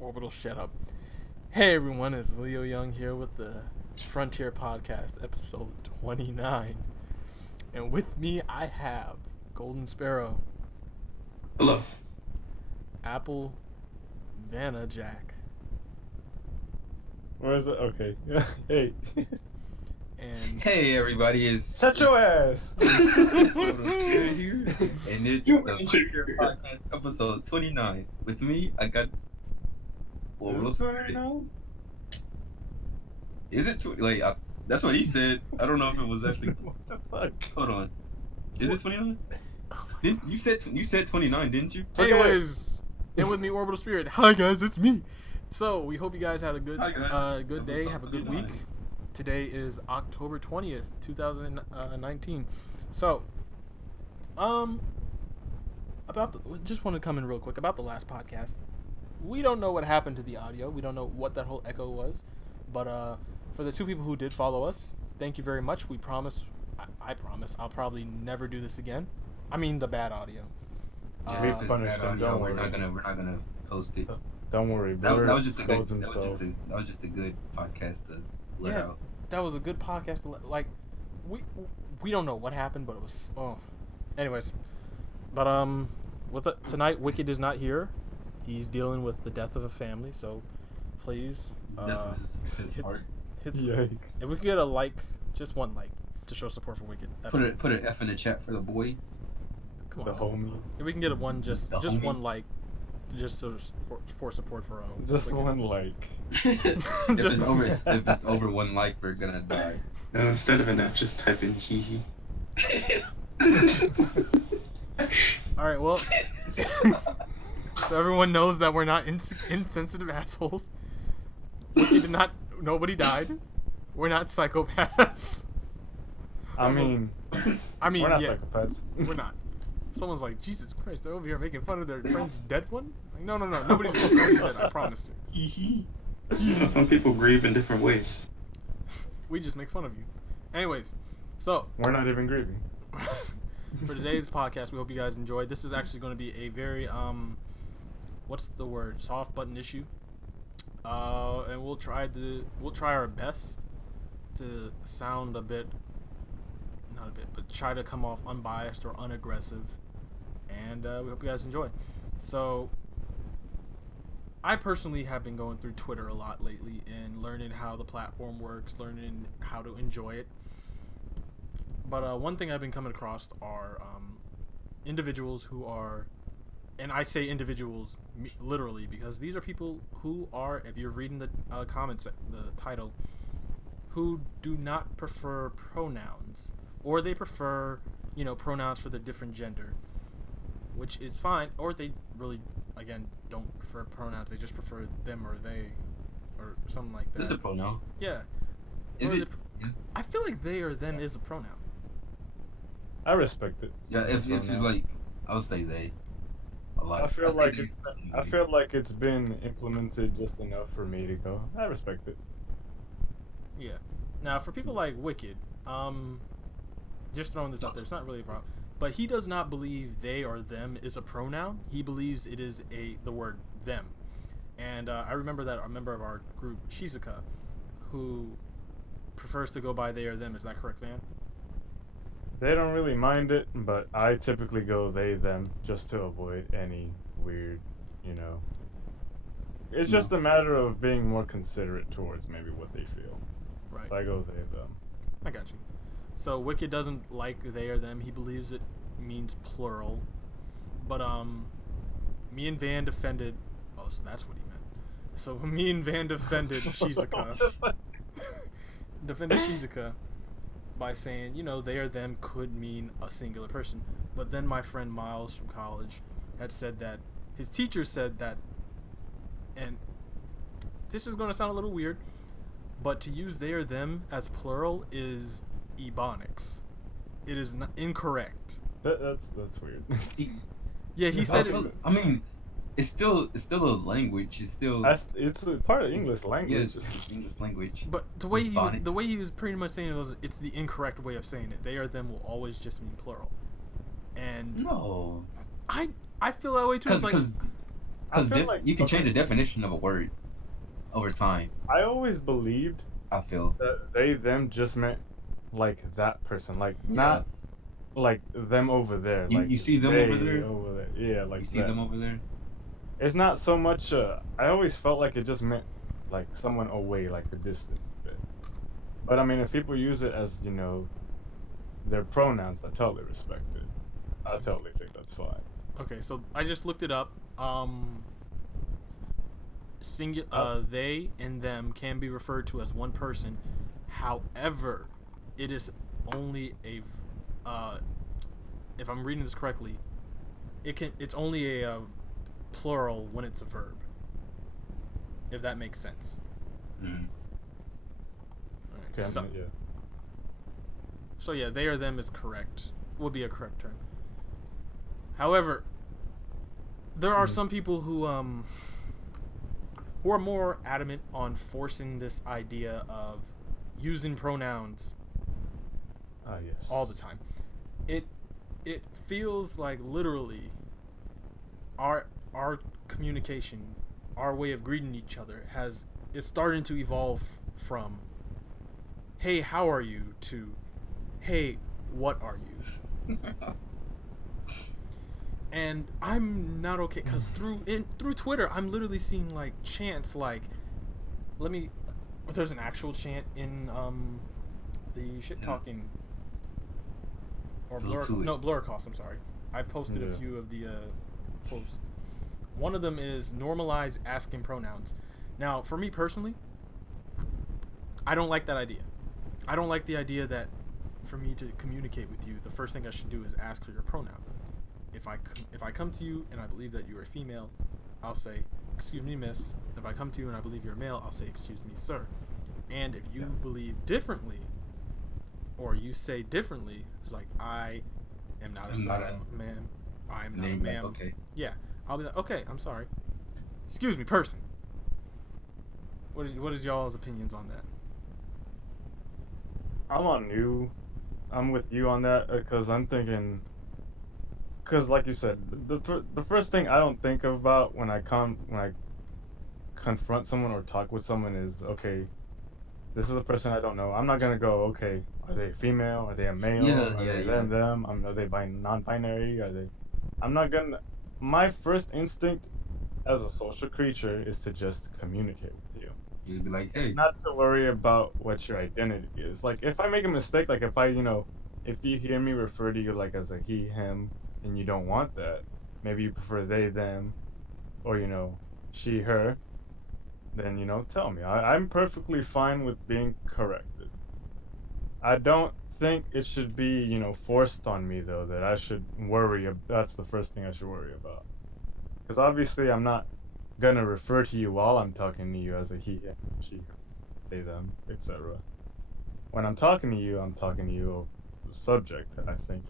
Orbital, shut up. Hey everyone, it's Leo Young here with the Frontier Podcast, episode 29. And with me, I have Golden Sparrow. Hello. Apple, Vanna Jack. Where is it? Okay. Hey. And Hey everybody, it's Shut your ass! here, and it's the Frontier Podcast episode 29. With me, I got Orbital Spirit. Is it 20? Like, that's what he said. I don't know if it was actually. What the fuck? Hold on. Is it 29? You said 29, didn't you? anyways, and with me, Orbital Spirit. Hi guys, it's me. So we hope you guys had a good Hi, guys. good day, have a good 29. week. Today is October 20th, 2019. So, just want to come in real quick about the last podcast. We don't know what happened to the audio. We don't know what that whole echo was. But for the two people who did follow us, thank you very much. We promise, I promise, I'll probably never do this again. I mean the bad audio. We've If it's punished bad them, audio, don't we're worry. not gonna post it. Don't worry. That Blur was just a good. scolds himself. That was just a good podcast to let Yeah. out. That was a good podcast. We don't know what happened, but it was Anyways, but tonight, Wicked is not here. He's dealing with the death of a family, so please His heart. Yikes. if we could get a like, just one like, to show support for Wicked. Put an F in the chat for the boy. Come The on. homie. If we can get just homie. one like, just for support for Just Wicked. one like. If it's over one like, we're gonna die. No, instead of an F, just type in hee hee. All right, well, so everyone knows that we're not insensitive assholes. Wicked did not. Nobody died. We're not psychopaths. I mean, we're not yeah, psychopaths. we're not. Someone's like, Jesus Christ, they're over here making fun of their friend's dead one? Like, no, nobody's dead, I promise you. Some people grieve in different ways. We just make fun of you. Anyways, so, We're not even grieving. for today's podcast, we hope you guys enjoyed. This is actually going to be a very, what's the word, soft button issue. And we'll try our best to sound not a bit, but try to come off unbiased or unaggressive. And we hope you guys enjoy. So, I personally have been going through Twitter a lot lately and learning how the platform works, learning how to enjoy it. But one thing I've been coming across are individuals who are, and I say individuals literally because these are people who are, if you're reading the comments, the title, who do not prefer pronouns, or they prefer, pronouns for the different gender, which is fine, or they really, again, don't prefer pronouns. They just prefer them or they, or something like that. This is a pronoun. Yeah. Is Or it? I feel like they or them is a pronoun. I respect it. Yeah. If you Pronoun. like, I'll say they. A lot. I feel like say I feel like it's been implemented just enough for me to go. I respect it. Yeah. Now, for people like Wicked, just throwing this out there, it's not really a problem. But he does not believe they or them is a pronoun. He believes it is the word them. And I remember that a member of our group, Shizuka, who prefers to go by they or them. Is that correct, Van? They don't really mind it, but I typically go they them just to avoid any weird, It's just a matter of being more considerate towards maybe what they feel. Right. So I go they them. I got you. So Wicked doesn't like they or them. He believes it means plural. But me and Van defended. Oh, so that's what he meant. So me and Van defended Shizuka. Defended Shizuka by saying, they or them could mean a singular person. But then my friend Miles from college had said that his teacher said that, and this is going to sound a little weird, but to use they or them as plural is ebonics. It is not incorrect. That's weird. Yeah, he said it. I mean, it's still a language. It's still. It's a part of English language. Yes, it's English language. But the way he was pretty much saying it was, it's the incorrect way of saying it. They or them will always just mean plural. And No. I feel that way too. It's like I Because feel like you can okay, change the definition of a word over time. I always believed I feel. that they them just meant like that person, like Yeah. not like them over there, like You see them over they there. over there. Yeah, You like see them them. over there. It's not so much. I always felt like it just meant like someone away, like a distance a bit. But I mean, if people use it as their pronouns, I totally respect it. I totally think that's fine. Okay, so I just looked it up. Oh, They and them can be referred to as one person. However, it is only if I'm reading this correctly, it's only a plural when it's a verb. If that makes sense. Mm. Alright, okay, yeah. So yeah, they or them is correct. Would be a correct term. However, there are some people who are more adamant on forcing this idea of using pronouns Ah, yes. all the time. It feels like literally our communication, our way of greeting each other is starting to evolve from "Hey, how are you?" to "Hey, what are you?" And I'm not okay because through Twitter, I'm literally seeing like chants like, let me. There's an actual chant in the shit talking or Go blur to it. no blurcast. I'm sorry. I posted a Yeah. few of the posts. One of them is normalize asking pronouns. Now, for me personally, I don't like that idea. I don't like the idea that for me to communicate with you, the first thing I should do is ask for your pronoun. If I come to you and I believe that you are a female, I'll say, "Excuse me, miss." If I come to you and I believe you're a male, I'll say, "Excuse me, sir." And if you believe differently, or you say differently, it's like, "I am not a I'm not sir, a ma'am. I am not a name. Like, ma'am." okay. Yeah, I'll be like, "Okay, I'm sorry. Excuse me, person." What is y'all's opinions on that? I'm on you. I'm with you on that because I'm thinking. Because, like you said, the first thing I don't think about when I confront someone or talk with someone is okay. This is a person I don't know. I'm not gonna go. Okay, are they female? Are they a male? Yeah, Are yeah, they yeah. them? Are they non-binary? Are they? I'm not gonna. My first instinct as a social creature is to just communicate with you. You'd be like, hey, Not to worry about what your identity is. Like if I make a mistake, like if you hear me refer to you like as a he, him, and you don't want that, maybe you prefer they, them, or she, her, then tell me. I'm perfectly fine with being corrected. I don't think it should be, forced on me though that I should that's the first thing I should worry about. Because obviously I'm not gonna refer to you while I'm talking to you as a he, him, she, her, they, them, etc. When I'm talking to you, I'm talking to you of the subject that I think,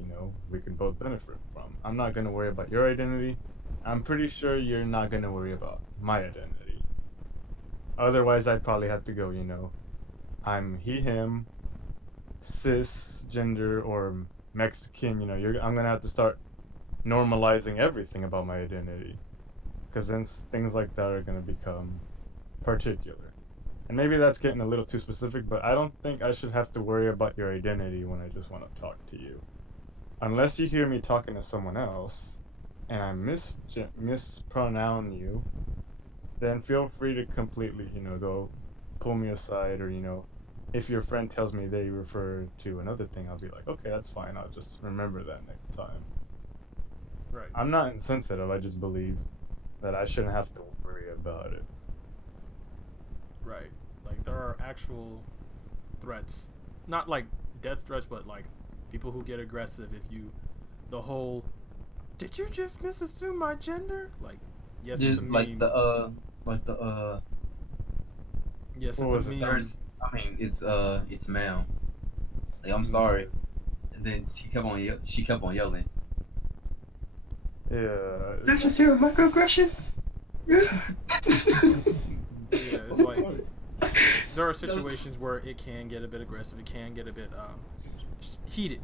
we can both benefit from. I'm not going to worry about your identity. I'm pretty sure you're not going to worry about my identity. Otherwise, I'd probably have to go, I'm he, him, cisgender, or Mexican. I'm going to have to start normalizing everything about my identity. Because then things like that are going to become particular. And maybe that's getting a little too specific, but I don't think I should have to worry about your identity when I just want to talk to you. Unless you hear me talking to someone else and I mispronoun you, then feel free to completely, go pull me aside or, if your friend tells me they refer to another thing, I'll be like, okay, that's fine. I'll just remember that next time. Right. I'm not insensitive. I just believe that I shouldn't have to worry about it. Right. Like there are actual threats, not like death threats, but like people who get aggressive if you, the whole, "Did you just misassume my gender?" Like, yes, it's a just meme. like the Yes, What it's a was it? meme. I mean, it's ma'am. Like, I'm sorry. And then she kept on yelling. Yeah. Did I just hear a microaggression? Yeah, it's like there are situations where it can get a bit aggressive. It can get a bit heated,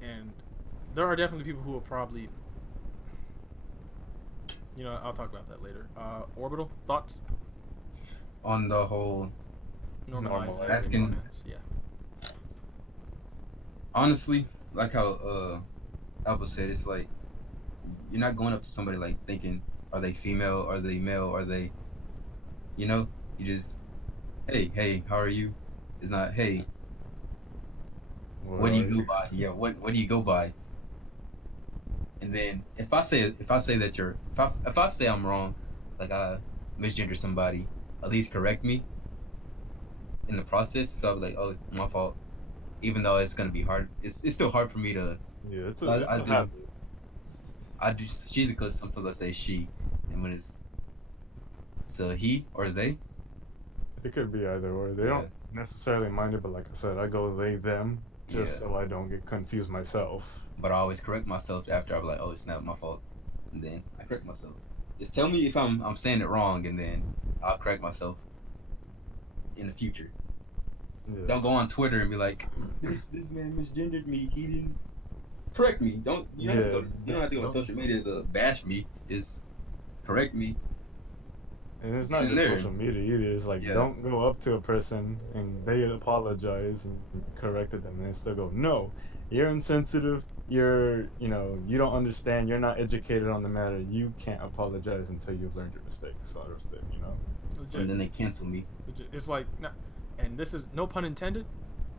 and there are definitely people who will probably, You know, I'll talk about that later. Orbital thoughts. On the whole, Normalizing Asking- pronouns. Yeah. honestly, like how Alba said, it's like you're not going up to somebody like thinking, are they female? Are they male? Are they, you know? You just, hey, how are you? It's not, hey, what do you go by? Yeah, what do you go by? And then if I say that if I say I'm wrong, like I misgender somebody, at least correct me in the process. So I'm like, oh, my fault. Even though it's gonna be hard, it's still hard for me to. Yeah, it's I, a I do habit. I do she's because sometimes I say she, and when it's a he or they. It could be either or. They Yeah, don't necessarily mind it, but like I said, I go they them just yeah. so I don't get confused myself. But I always correct myself after I'm like, oh, it's not my fault, and then I correct myself. Just tell me if I'm saying it wrong, and then I'll correct myself in the future. Yeah. Don't go on Twitter and be like, this man misgendered me. He didn't correct me. Don't you don't have to go. You don't have to go on social media to bash me. Just correct me. And it's Get not in just there. social media either. It's like Yeah. don't go up to a person and they apologize and corrected them and they still go, no, you're insensitive. You don't understand. You're not educated on the matter. You can't apologize until you've learned your mistakes. Sort of thing, you know. So then they cancel me. It's like, and this is no pun intended.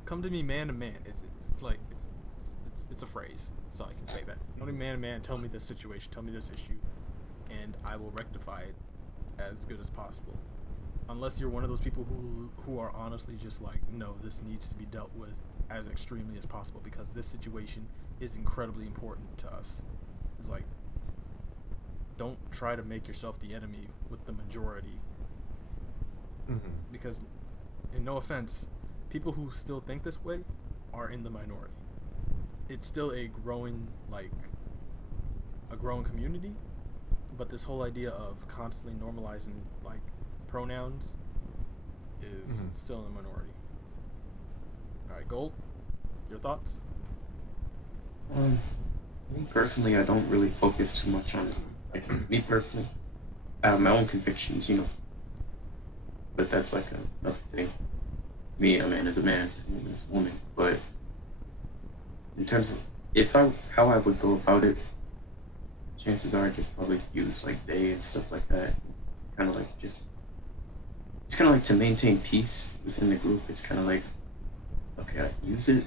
Come to me man to man. It's like it's a phrase, so I can say that. Come to me man to man. Tell me this situation. Tell me this issue, and I will rectify it as good as possible. Unless you're one of those people who are honestly just like, no, this needs to be dealt with as extremely as possible because this situation is incredibly important to us. It's like, don't try to make yourself the enemy with the majority. Because, and no offense, people who still think this way are in the minority. It's still a growing community, but this whole idea of constantly normalizing like pronouns is still in the minority. All right, Gold, your thoughts? Me personally, I don't really focus too much on it. Like, me personally, I have my own convictions, but that's like another thing. Me, a man is a man, a woman is a woman. But in terms of how I would go about it, chances are I just probably use like they and stuff like that. Kind of like it's kind of like to maintain peace within the group. It's kind of like, okay, I use it,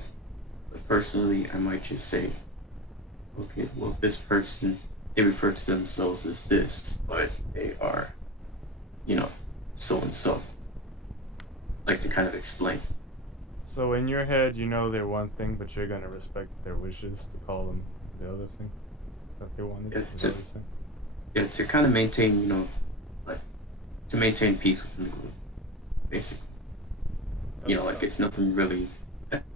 but personally, I might just say, okay, well, this person, they refer to themselves as this, but they are, so and so. Like to kind of explain. So in your head, you know they're one thing, but you're gonna respect their wishes to call them the other thing that they wanted. Yeah, Is that what you're saying? Yeah, to kind of maintain, like to maintain peace within the group, basically. Like it's nothing really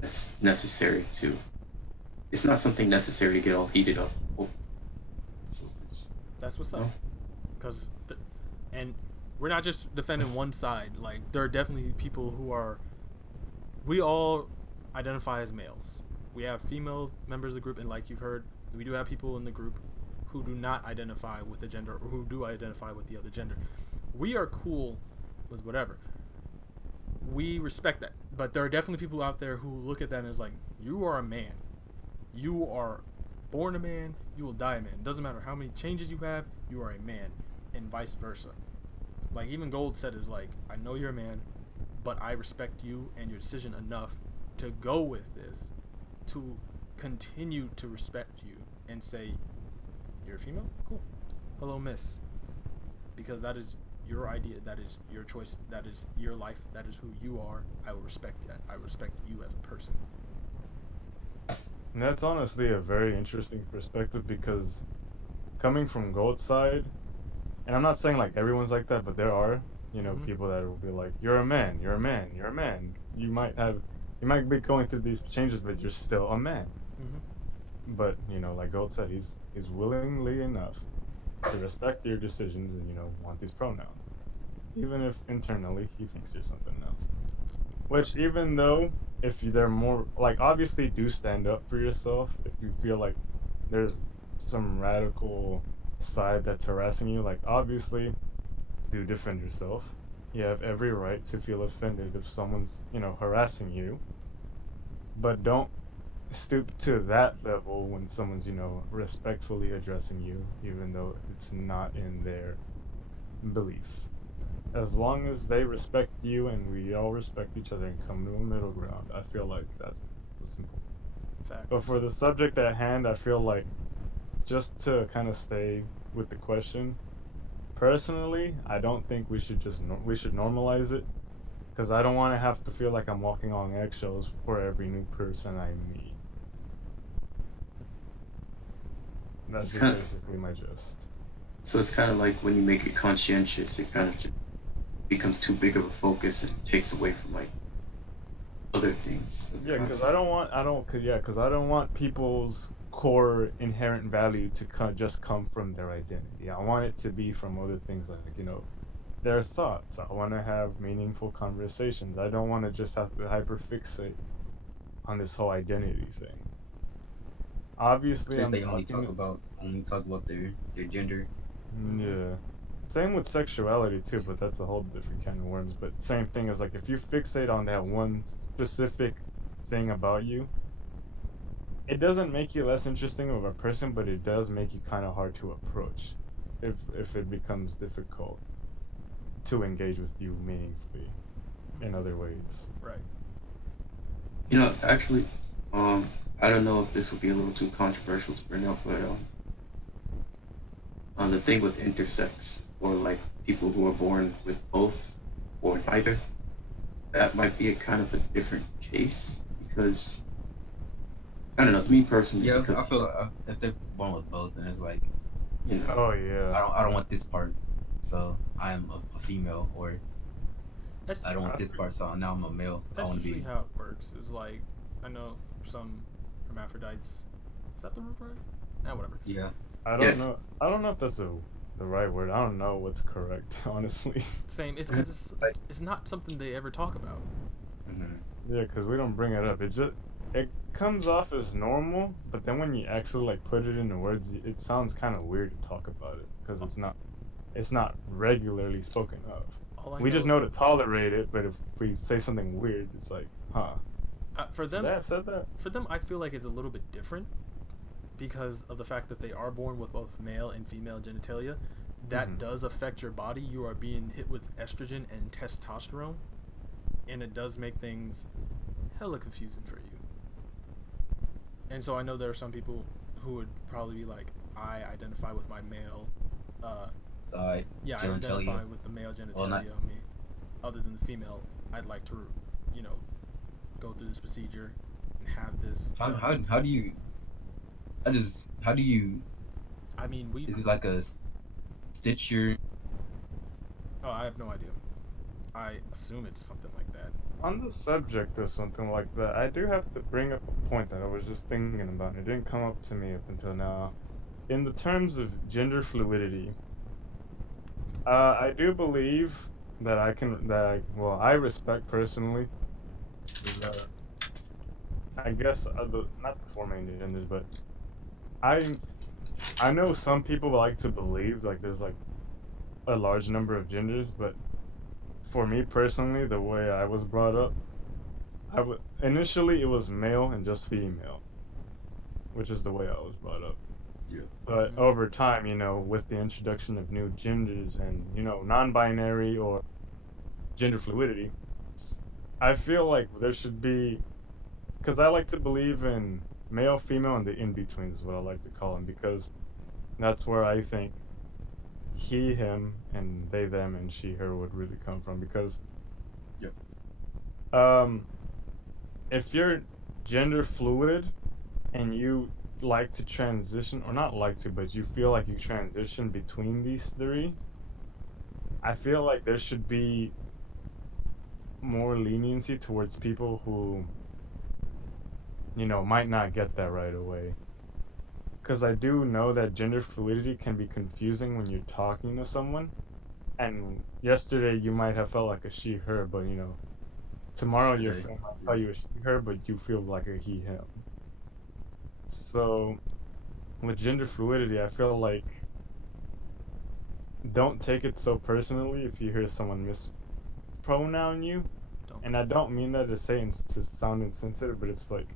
that's necessary to. It's not something necessary to get all heated up over. So That's what's up. Because, and we're not just defending one side. Like, there are definitely people who are. We all identify as males. We have female members of the group, and like you've heard, we do have people in the group who do not identify with the gender or who do identify with the other gender. We are cool with whatever. We respect that. But there are definitely people out there who look at that and is like, you are a man. You are born a man, you will die a man. Doesn't matter how many changes you have, you are a man, and vice versa. Like even Gold said is like, I know you're a man, but I respect you and your decision enough to go with this, to continue to respect you and say, you're a female? Cool. Hello, miss. Because that is your idea, that is your choice, that is your life, that is who you are. I will respect that. I respect you as a person. And that's honestly a very interesting perspective because coming from Gold's side, and I'm not saying like everyone's like that, but there are, people that will be like, you're a man, you're a man, you're a man. You might be going through these changes, but you're still a man. But, like Gold said, he's willingly enough to respect your decisions and, want these pronouns. Even if internally he thinks you're something else. Which, even though, if they're more, like, obviously do stand up for yourself if you feel like there's some radical side that's harassing you, like obviously do defend yourself. You have every right to feel offended if someone's, harassing you, but don't stoop to that level when someone's, respectfully addressing you, even though it's not in their belief. As long as they respect you and we all respect each other and come to a middle ground, I feel like that's what's important. But Facts. for the subject at hand, I feel like just to kind of stay with the question, personally, I don't think we should we should normalize it because I don't want to have to feel like I'm walking on eggshells for every new person I meet. That's It's just kind of, basically my gist. so it's kind of like when you make it conscientious, it kind of just becomes too big of a focus and takes away from like other things of the Yeah, because concept. I don't want people's core inherent value to just come from their identity. I want it to be from other things like, their thoughts. I want to have meaningful conversations. I don't want to just have to hyperfixate on this whole identity thing. Obviously, If I'm they only talking. talk about their gender. Yeah. Same with sexuality too, but that's a whole different can of worms. But same thing is like if you fixate on that one specific thing about you, it doesn't make you less interesting of a person, but it does make you kind of hard to approach if it becomes difficult to engage with you meaningfully in other ways. Right. Actually, um, I don't know if this would be a little too controversial to bring up, but on the thing with intersex or like people who are born with both or neither, that might be a kind of a different case because I don't know. To me personally, Yeah, because I feel like if they're born with both, and it's like, you know, Oh yeah. I don't want this part, so I am a female, or That's I don't want this part, so now I'm a male. I that's want to usually be. how it works. Is like I know some hermaphrodites. Is that the root word? Nah, whatever. Yeah, I yeah, don't know. I don't know if that's the right word. I don't know what's correct, honestly. Same. It's mhm, because it's not something they ever talk about. hmm Yeah, because we don't bring it up. It comes off as normal, but then when you actually like put it into words, it sounds kind of weird to talk about it because it's not regularly spoken of. All I We just know know to tolerate it, but if we say something weird, it's like, huh? for Should them, I have said that? for them, I feel like it's a little bit different because of the fact that they are born with both male and female genitalia. That Hmm. does affect your body. You are being hit with estrogen and testosterone, and it does make things hella confusing for you. And so I know there are some people who would probably be like, I identify with my male, uh, side yeah, I genitalia. identify with the male Well, not genitalia on me. Other than the female, I'd like to, you know, go through this procedure and have this how done. how how do you how do you I mean, we. is it like a stitch your Oh, I have no idea. I assume it's something like that. On the subject of something like that, I do have to bring up a point that I was just thinking about. And it didn't come up to me up until now. In the terms of gender fluidity, I do believe that well, I respect personally the, I guess, not the four main genders, but I I know some people like to believe like there's like a large number of genders, but for me personally, the way I was brought up, initially it was male and just female, which is the way I was brought up. yeah But Mm-hmm. over time, with the introduction of new genders and non-binary or gender fluidity, I feel like there should be, because I like to believe in male, female, and the in betweens is what I like to call them, because that's where I think he, him, and they, them, and she, her would really come from. Because yeah um, if you're gender fluid and you like to transition, or not like to, but you feel like you transition between these three, I feel like there should be more leniency towards people who, might not get that right away. Because I do know that gender fluidity can be confusing when you're talking to someone. And yesterday you might have felt like a she, her, but tomorrow your today friend might yeah tell you a she, her, but you feel like a he, him. So with gender fluidity, I feel like don't take it so personally if you hear someone mispronoun you. Don't. And I don't mean that to sound insensitive, but it's like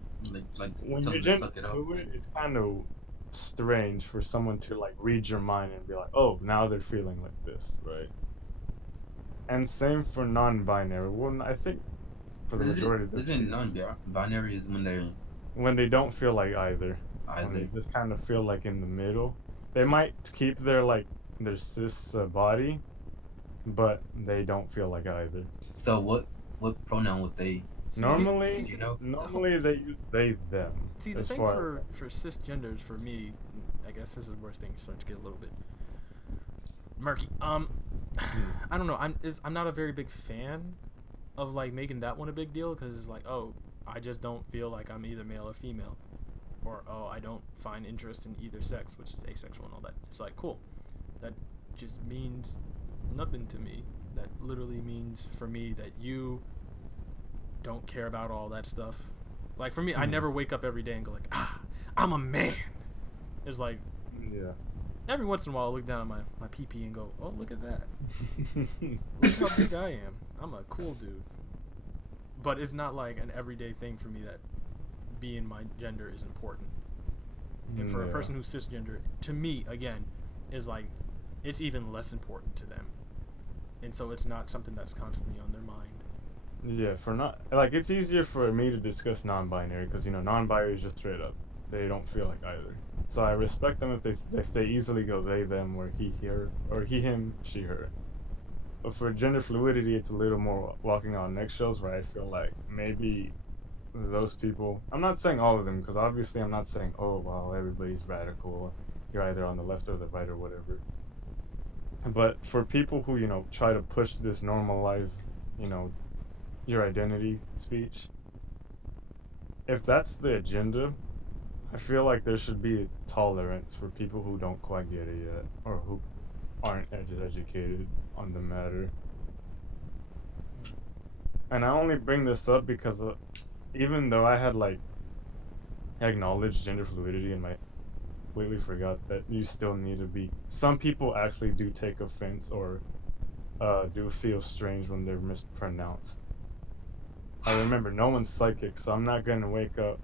like when tell you're them to gender suck it up. fluid, Like, it's kind of strange for someone to like read your mind and be like, oh, now they're feeling like this, right? And same for non-binary. Well, I think for the majority of the isn't case, non-binary is when they don't feel like either, when they either. just kind of feel like in the middle, they See, might keep their cis body, but they don't feel like either. So what pronoun would they say? Normally, Did you know? normally they use they them see, the as thing far as for cisgenders, for me, I guess this is where things start to get a little bit murky. I don't know. I'm not a very big fan of like making that one a big deal because it's like, oh, I just don't feel like I'm either male or female, or oh, I don't find interest in either sex, which is asexual and all that. It's like, cool. That just means nothing to me. That literally means for me that you don't care about all that stuff. Like for me, I never wake up every day and go like, I'm a man. It's like yeah. every once in a while I look down at my pee and go, oh, look at that. Look how big I am. I'm a cool dude. But it's not like an everyday thing for me that being my gender is important. And for a person who's cisgender, to me, again, is like, it's even less important to them. And so it's not something that's constantly on their mind. Yeah, for not like it's easier for me to discuss non-binary because non-binary is just straight up. They don't feel like either. So I respect them if they easily go they them or he her or he him she her. But for gender fluidity, it's a little more walking on eggshells where I feel like maybe those people. I'm not saying all of them because obviously I'm not saying oh well everybody's radical. You're either on the left or the right or whatever. But for people who try to push this normalize you know your identity speech, if that's the agenda, I feel like there should be tolerance for people who don't quite get it yet or who aren't educated on the matter. And I only bring this up because even though I had like acknowledged gender fluidity in my completely forgot that you still need to be some people actually do take offense or do feel strange when they're mispronounced. I remember no one's psychic, so I'm not gonna wake up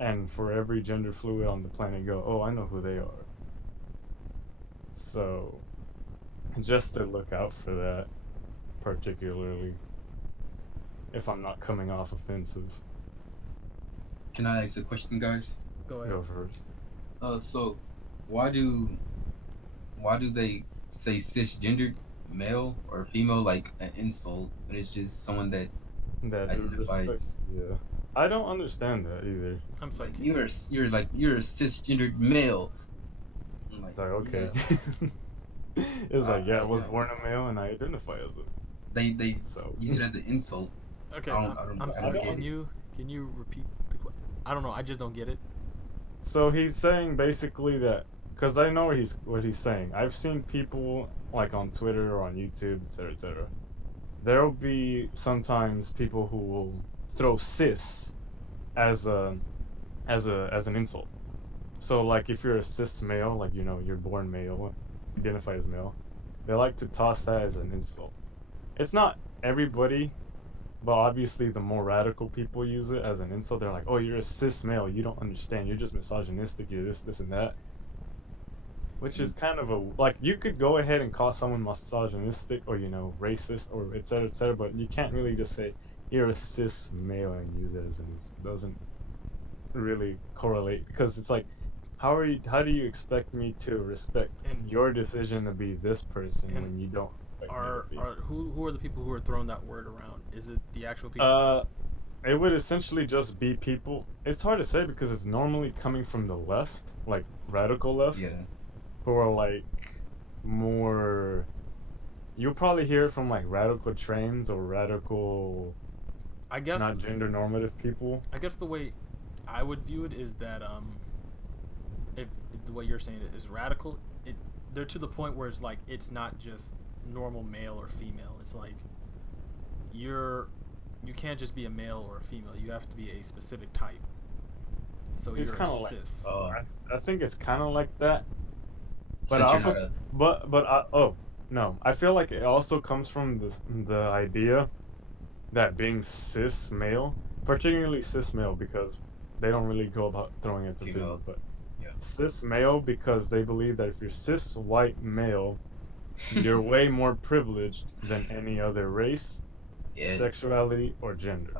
and for every gender fluid on the planet go, oh, I know who they are. So just to look out for that, particularly if I'm not coming off offensive. Can I ask a question, guys? Go ahead. Go first. So why do they say cisgendered male or female like an insult when it's just someone that That respect, identifies yeah. I don't understand that either. I'm sorry. like you're a cisgendered male? I'm like, It's like okay. yeah, It's like yeah, I was yeah. born a male and I identify as a They so. use it as an insult. Okay, I don't I'm I sorry. don't get it. Can you repeat the question? I don't know. I just don't get it. So he's saying basically that because I know what he's saying. I've seen people like on Twitter or on YouTube, etc., etc. There'll be sometimes people who will throw cis as a as an insult. So like if you're a cis male, like you're born male, identify as male, they like to toss that as an insult. It's not everybody, but obviously the more radical people use it as an insult. They're like, "Oh, you're a cis male. You don't understand. You're just misogynistic. You're this, and that." Which is kind of a like you could go ahead and call someone misogynistic or racist or etc., but you can't really just say you're a cis male and use it as an insult. It doesn't really correlate because it's like how do you expect me to respect And your decision to be this person and when you don't expect me are to be? who are the people who are throwing that word around? Is it the actual people? It would essentially just be people. It's hard to say because it's normally coming from the left, like radical left, Yeah. who are like more. You'll probably hear it from like radical trans or radical, I guess not gender normative people. I guess the way I would view it is that if the way you're saying it is radical, they're to the point where it's like it's not just normal male or female. It's like you can't just be a male or a female. You have to be a specific type. So It's you're kind a of like. cis. Oh, I think it's kind of like that. But since I you're also, not a but I, oh, No, I feel like it also comes from the idea that being cis male, particularly cis male, because they don't really go about throwing it to females, Female. but Yeah. cis male because they believe that if you're cis white male, you're way more privileged than any other race, Yeah. sexuality, or gender.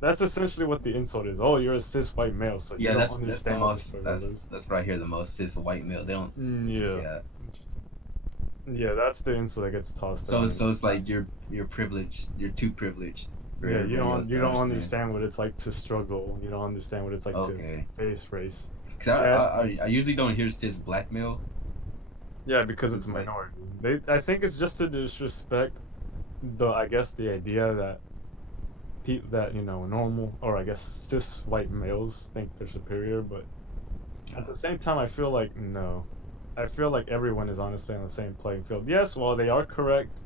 That's essentially what the insult is. Oh, you're a cis white male, so you Yeah, don't that's the understand what the most. struggle is. That's what I hear the most. Cis white male. They don't. Yeah, Yeah. Interesting. yeah, that's the insult that gets tossed So around. so it's like you're privileged. You're too privileged for Yeah, everybody else you to don't understand. understand what it's like to struggle. You don't understand what it's like to Okay. face race. Cause I, Yeah, I I I usually don't hear cis black male. yeah, because it's It's a like minority. I think it's just to disrespect I guess the idea that people that normal or I guess cis white males think they're superior, but at the same time, I feel like no. I feel like everyone is honestly on the same playing field. Yes, while they are correct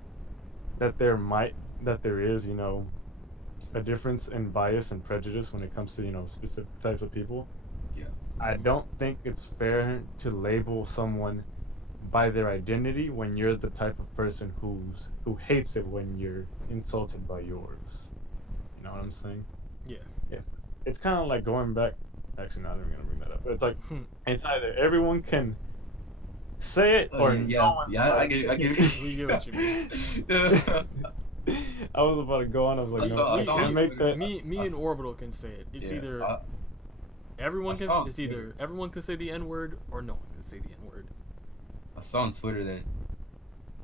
that there is, a difference in bias and prejudice when it comes to, specific types of people. yeah. I don't think it's fair to label someone by their identity when you're the type of person who hates it when you're insulted by yours. You know what I'm saying? Yeah. It's it's kind of like going back. Actually, not even gonna bring that up. But it's like Hmm. it's either everyone can say it Oh or yeah, no yeah, one yeah. I can get it. I get say We get what you mean. it. I was about to go on. I was like, I no, saw. I I saw can't on make Twitter. that. Me and Orbital can say it. It's Yeah. either I everyone can. saw on It's either Twitter. everyone can say the N word or no one can say the N word. I saw on Twitter that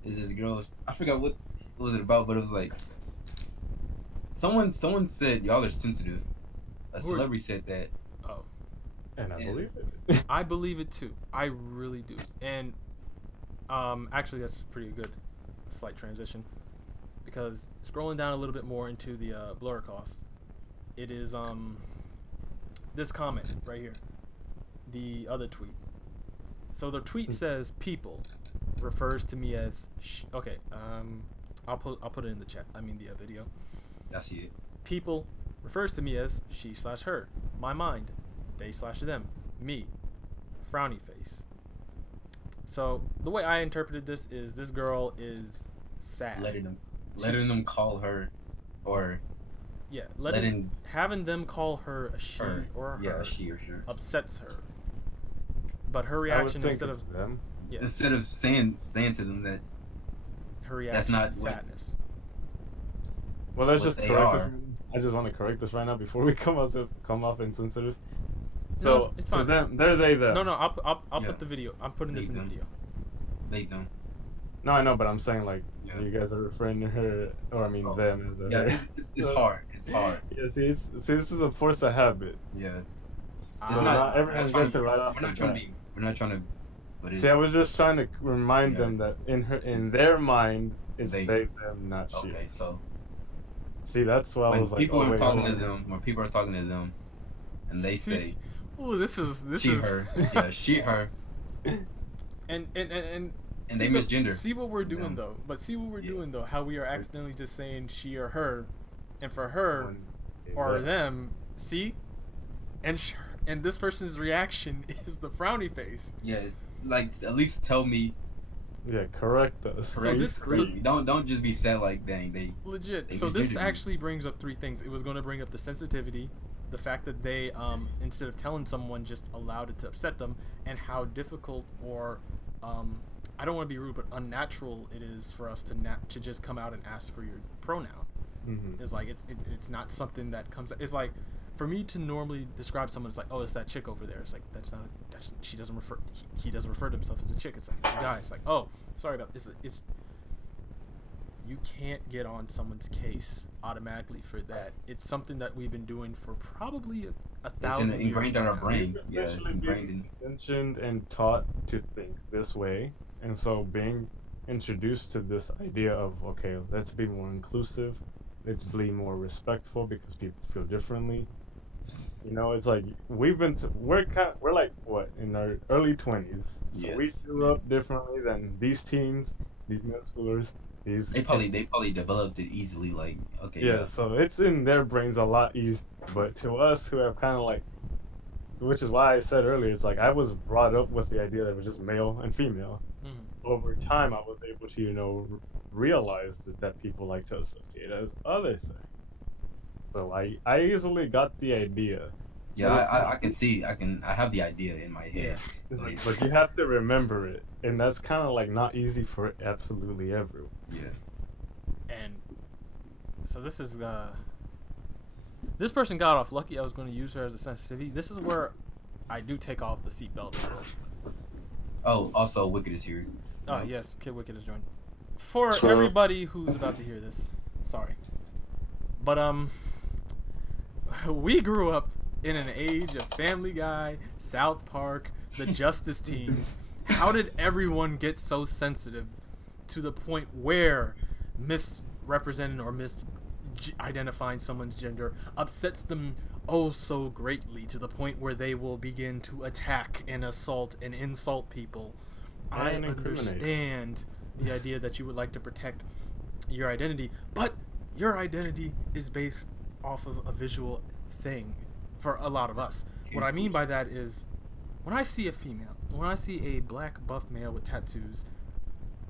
there's this girl. I forgot what was it about, but it was like someone said y'all are sensitive. A Who are- celebrity said that. Oh, And I Yeah. believe it. I believe it too. I really do. And actually, that's pretty good. Slight transition because scrolling down a little bit more into the blur cost, it is this comment right here, the other tweet. So the tweet says people refers to me as okay. I'll put it in the chat. I mean the video. I see it. People refers to me as she/her. My mind, they/them. Me, frowny face. So the way I interpreted this is this girl is sad. Letting them call her, or Yeah, letting having them call her a she her. or Yeah, her a she or her. upsets her. But her I would reaction think instead it's of them. yeah, Instead of saying to them that her reaction that's not is what sadness. Well, let's what just they correct this. are. I just want to correct this right now before we come off insensitive. No, So it's to fine. them, they're they them. No, I'll Yeah. put the video. I'm putting this They in the them. video. They them. No, I know, but I'm saying like Yeah. you guys are referring to her, or I mean Oh, them as a Yeah, her. it's hard. It's hard. Yeah, see, this is a force of habit. Yeah. So It's not not. everyone That's gets fine. it right off We're the not trying bat. to be. We're not trying to. But it's See, I was just trying to remind Yeah. them that in It's- their mind, it's they- they them, not she. okay. So See, that's why I when was like, people oh are wait, talking hold to on. them, when people are talking to them, and they say "Ooh, this is she, her, yeah, she, her, and and see they the- misgender. See what we're doing them. though. But see what we're Yeah. doing though. How we are accidentally just saying she or her, and for her When- or yeah. them. See, and and this person's reaction is the frowny face. Yeah, it's like at least tell me. Yeah, correct us. Correct, this- correct so- me. Don't just be sad like dang they. Legit. They So this misgendered me. actually brings up three things. It was going to bring up the sensitivity, the fact that they instead of telling someone just allowed it to upset them, and how difficult or I don't want to be rude, but unnatural it is for us to just come out and ask for your pronoun. Mhm. It's like it's not something that comes. It's like for me to normally describe someone, it's like, oh, it's that chick over there. It's like she doesn't refer. He doesn't refer to himself as a chick. It's like it's a guy. It's like, oh, sorry about this. It's you can't get on someone's case automatically for that. It's something that we've been doing for probably a It's thousand years. ingrained in by our now. brain. We've Yeah, it's essentially ingrained been in. conditioned and taught to think this way, and so being introduced to this idea of okay, let's be more inclusive, let's be more respectful because people feel differently. It's like we're like what in our early 20s, so we Yes. grew up differently than these teens, these middle schoolers, these They probably developed it easily. Like okay, yeah. So it's in their brains a lot easier, but to us who have kind of like, which is why I said earlier, it's like I was brought up with the idea that it was just male and female. Mhm. over time, I was able to, realize that people like to associate as other things. So I easily got the idea. Yeah, But it's like, I can see. I have the idea in my Yeah. head. it's But like, but you have to remember it, and that's kind of like not easy for absolutely everyone. yeah. And so this person got off lucky. I was going to use her as a sensitivity. This is where I do take off the seatbelt. Oh, also Wicked is here. Oh, No? yes, Kid Wicked is joined. For So- everybody who's about to hear this, sorry. But, we grew up in an age of Family Guy, South Park, the Justice Teams. How did everyone get so sensitive to the point where misrepresenting or misidentifying someone's gender upsets them oh so greatly to the point where they will begin to attack and assault and insult people? I And incriminate. understand the idea that you would like to protect your identity, but your identity is based off of a visual thing for a lot of us. What I mean by that is when I see a female, when I see a black buff male with tattoos,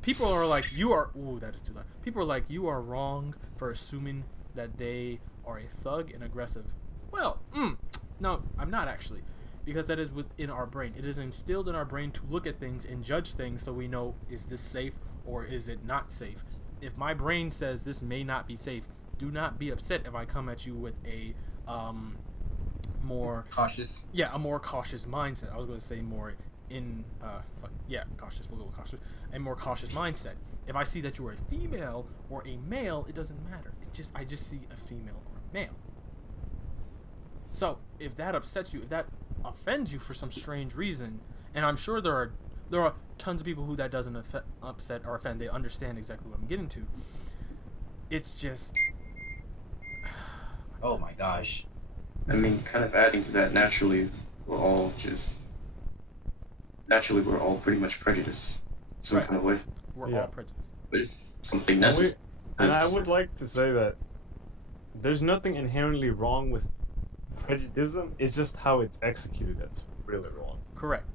people are like, that is too loud. People are like, you are wrong for assuming that they are a thug and aggressive. Well, no, I'm not actually. Because that is within our brain. It is instilled in our brain to look at things and judge things so we know, is this safe or is it not safe? If my brain says this may not be safe, do not be upset if I come at you with a more Cautious. a more cautious mindset. I was going to say more cautious. We'll go with cautious. A more cautious mindset. If I see that you are a female or a male, it doesn't matter. I just see a female or a male. So if that upsets you, if that offends you for some strange reason, and I'm sure there are tons of people who that doesn't upset or offend. They understand exactly what I'm getting to. It's just, Oh my gosh. I mean, kind of adding to that, we're all pretty much prejudiced some Right. kind of way. we're Yeah. all prejudiced. But it's something And necessary. I would like to say that there's nothing inherently wrong with prejudice. It's just how it's executed that's really wrong. Correct.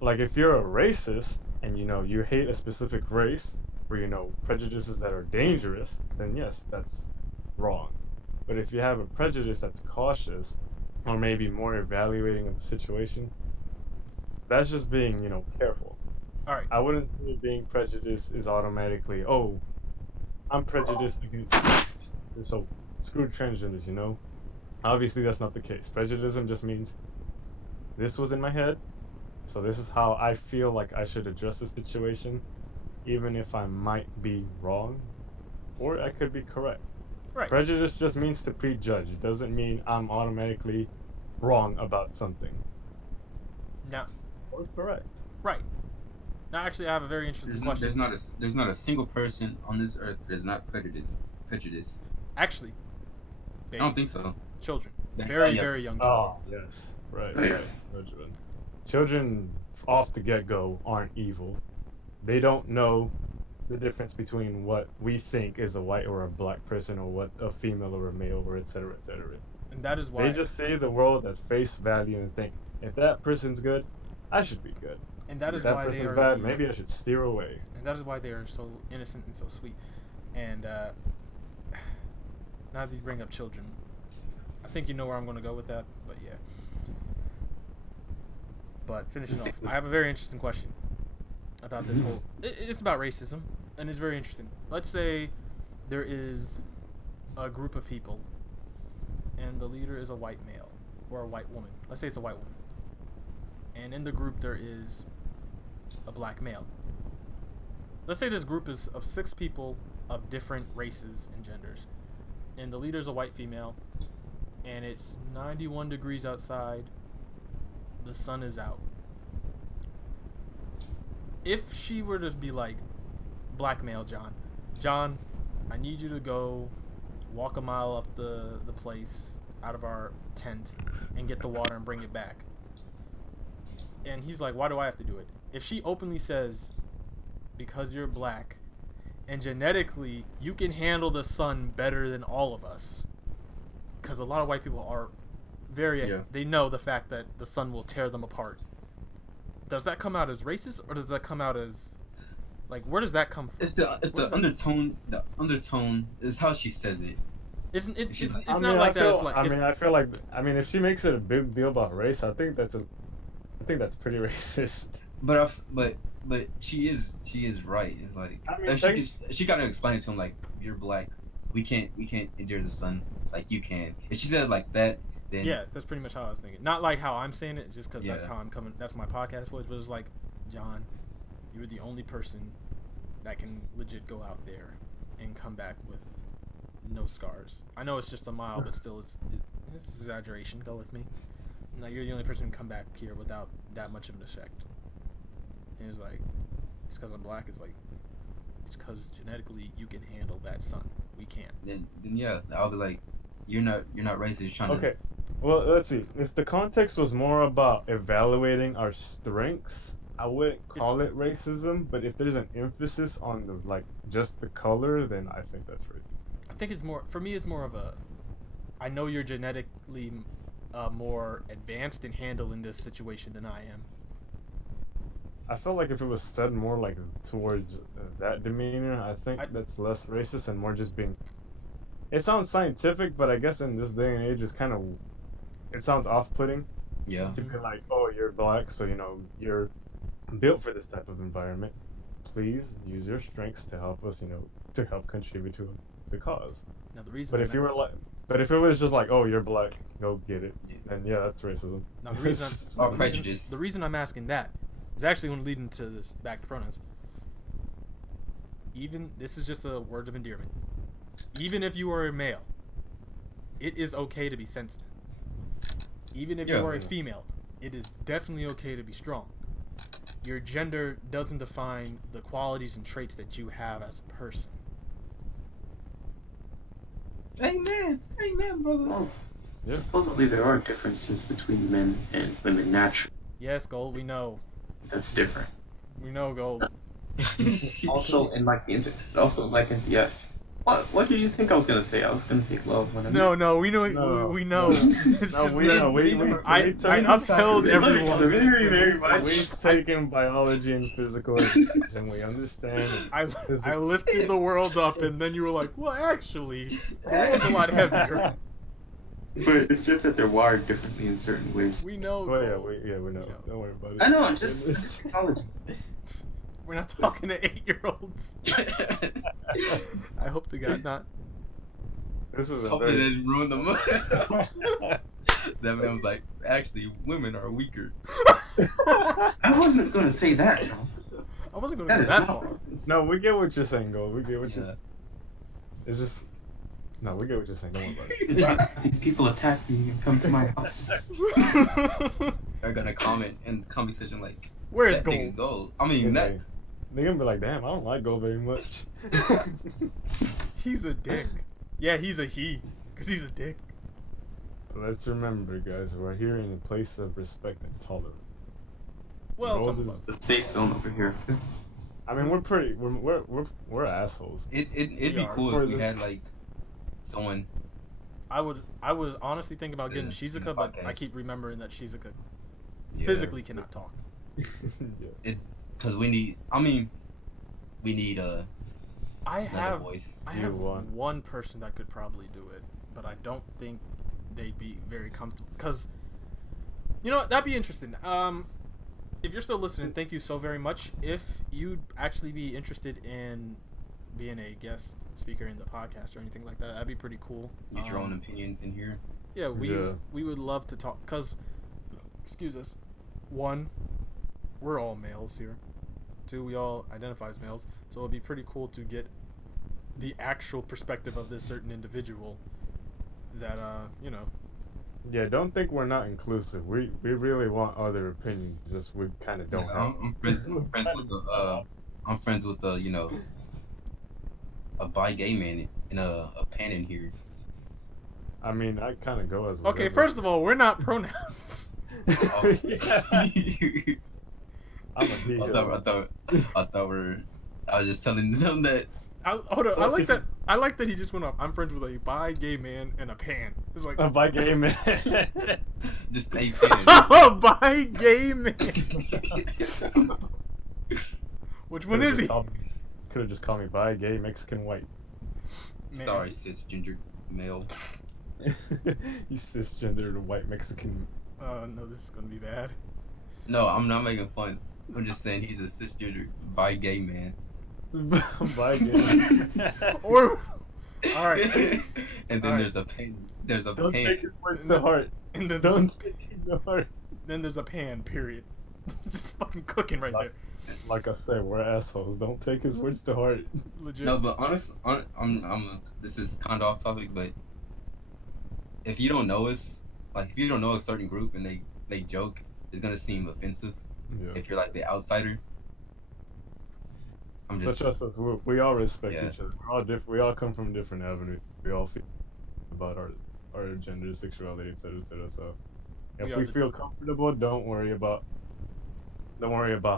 Like if you're a racist and you hate a specific race for prejudices that are dangerous, then yes, that's wrong. But if you have a prejudice that's cautious or maybe more evaluating of the situation, that's just being careful. All right. I wouldn't say being prejudiced is automatically, oh, I'm prejudiced against so screw transgenders. Obviously that's not the case. Prejudice just means this was in my head, so this is how I feel like I should address the situation, even if I might be wrong, or I could be correct. Right. Prejudice just means to prejudge. It doesn't mean I'm automatically wrong about something. Now, Or correct. right. Now, actually, I have a very interesting question. There's not a single person on this earth that is not prejudice. Actually, I don't think so. Children, Yeah, very yeah. very young children. Oh, yes. Right. Oh, yeah. Children. Children off the get-go aren't evil. They don't know the difference between what we think is a white or a black person or what a female or a male or etc. etc. And that is why They just see the world at face value and think, if that person's good, I should be good. and that If is that why they person's are bad, maybe I should steer away. and that is why they are so innocent and so sweet. And now that you bring up children, I think you know where I'm going to go with that. But yeah. But finishing off, I have a very interesting question about this whole. It's about racism, and it's very interesting. Let's say there is a group of people, and the leader is a white male or a white woman. Let's say it's a white woman, and in the group there is a black male. Let's say this group is of 6 people of different races and genders, and the leader is a white female, and it's 91 degrees outside. The sun is out. If she were to be like, black male John, I need you to go walk a mile up the place out of our tent and get the water and bring it back. And he's like, why do I have to do it? If she openly says, because you're black and genetically you can handle the sun better than all of us, because a lot of white people are they know the fact that the sun will tear them apart. Does that come out as racist, or does that come out as Like, where does that come from? If the Where does the undertone is how she says it. Isn't it? She's It's like- not like that. It's like I feel like if she makes it a big deal about race, I think that's pretty racist. But she is right. It's like I mean, she got to explain it to him like, you're black. We can't endure the sun like you can. If she said it like that, then yeah, that's pretty much how I was thinking. Not like how I'm saying it, just because that's Yeah. how I'm coming. That's my podcast voice. But it's like, John, you're the only person that can legit go out there and come back with no scars. I know it's just a mile, but still, it's exaggeration. Go with me. No, you're the only person who can come back here without that much of an effect. And it's like, it's because I'm black. It's like, it's because genetically you can handle that sun. We can't. then yeah, I'll be like, you're not racist. You're trying Okay. Well, let's see. If the context was more about evaluating our strengths, I wouldn't call it racism. But if there's an emphasis on the just the color, then I think that's right. I think it's more, for me, it's more of a, I know you're genetically more advanced in handling this situation than I am. I felt like if it was said more like towards that demeanor, I think I- that's less racist and more just being. It sounds scientific, but I guess in this day and age, it sounds off-putting yeah. to be like, oh, you're black, so you're built for this type of environment. Please use your strengths to help us, to help contribute to the cause. Now the reason, But if you were like, but if it was just like, oh, you're black, go get it, Yeah. then yeah, that's racism. now the reason, Or the prejudice. the reason I'm asking that is actually going to lead into this back to pronouns. Even this is just a word of endearment. Even if you are a male, it is okay to be sensitive. Even if Yeah. you are a female, it is definitely okay to be strong. Your gender doesn't define the qualities and traits that you have as a person. Amen, brother. Well, Yeah. supposedly there are differences between men and women naturally. Yes, Gold, we know. That's different. We know, Gold. Also, in like the yeah. What did you think I was gonna say? I was gonna say love when I No, we know. No, we know. no. It's No, just we that- know. We I upheld everyone. very much. We've taken biology and physical education. We understand. I lifted the world up, and then you were like, "Well, actually, the world's a lot heavier." But it's just that they're wired differently in certain ways. We know. Well, Gold. we know. We know. Don't worry about it. I know, I'm just technology. We're not talking to 8-year-olds. I hope to God not. This is a Hopefully they very. didn't ruin the mood. That man was like, actually, women are weaker. I wasn't gonna say that. No. I wasn't going to That go is that not. far. No, we get what you're saying, Gold. We get what Yeah. you're. It's just. No, we get what you're saying. Don't worry about it. These people attack me and come to my house. They're gonna comment in the comment section like, Where is that nigga Gold? gold. I mean, It's that. like, they're gonna be like, damn, I don't like Gold very much. He's a dick. Yeah, he's a he, cause he's a dick. Let's remember, guys, we're here in a place of respect and tolerance. Well, Gold some of is- us. The safe zone over here. I mean, we're assholes. It'd We be are. cool For if we this- had like someone. I was honestly thinking about getting In the Shizuka, but I podcast. keep remembering that Shizuka Yeah, physically cannot talk. Yeah. Because we need. I mean, we need I another have voice. I You have want- one person that could probably do it, but I don't think they'd be very comfortable. Cause you know what, that'd be interesting. If you're still listening, thank you so very much. If you'd actually be interested in being a guest speaker in the podcast or anything like that, that'd be pretty cool. Get your own opinions in here. Yeah, Yeah. we would love to talk. Cause, excuse us, one, we're all males here. Two, we all identify as males, so it'd be pretty cool to get the actual perspective of this certain individual. That Yeah, don't think we're not inclusive. We really want other opinions. Just we kind of don't Yeah, have. I'm friends with the. I'm friends with the. A bi gay man and a pan in here. I mean, I kind of go as. Okay, whatever. first of all, we're not pronouns. Oh. Yeah. I'm a he. I was just telling them that. Hold on, Plus, if you- I like that he just went up. I'm friends with a bi gay man and a pan. It's like A bi gay man. Just a pan. a bi gay man. Which one is he? Could have just called me bi, gay, Mexican, white. Man. Sorry, cisgender male. You cisgendered white Mexican. No, this is gonna be bad. No, I'm not making fun. I'm just saying he's a cisgender bi gay man. Bi, gay. Or, all right, And then All right. there's a pan. There's a Don't pan. take his words to heart. and then there's Don't a, take it to heart. then there's a pan. Period. Just fucking cooking right there. Like I said, we're assholes. Don't take his words to heart. Legit. No, but this is kind of off topic, but if you don't know us, like if you don't know a certain group and they joke, it's gonna seem offensive. Yeah. If you're like the outsider, I'm So just trust us, we all respect Yeah. each other. We're all different. We all come from different avenues. We all feel about our gender, sexuality, etc., etc. So We if are we the- feel comfortable, don't worry about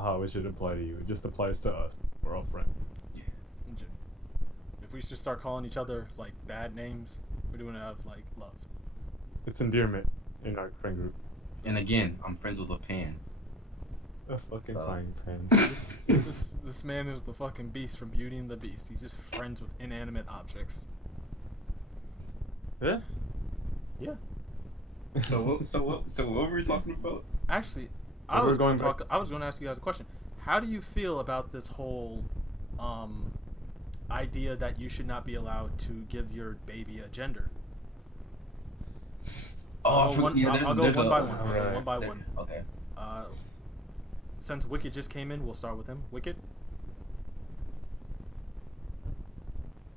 how it should apply to you. It just applies to us. We're all friends. Legit. If we should start calling each other like bad names, we're doing it out of like love. It's endearment in our friend group. and again, I'm friends with a pan. A fucking So- fine pen. This man is the fucking beast from Beauty and the Beast. He's just friends with inanimate objects. Yeah. Yeah. So what were we talking about? Actually, Well, I we're was going going to talk. I was going to ask you guys a question. How do you feel about this whole idea that you should not be allowed to give your baby a gender? Oh, I'll go one, I'll go there's one a- by one. I'll go Alright. one by one. Okay. Since Wicked just came in, we'll start with him. Wicked.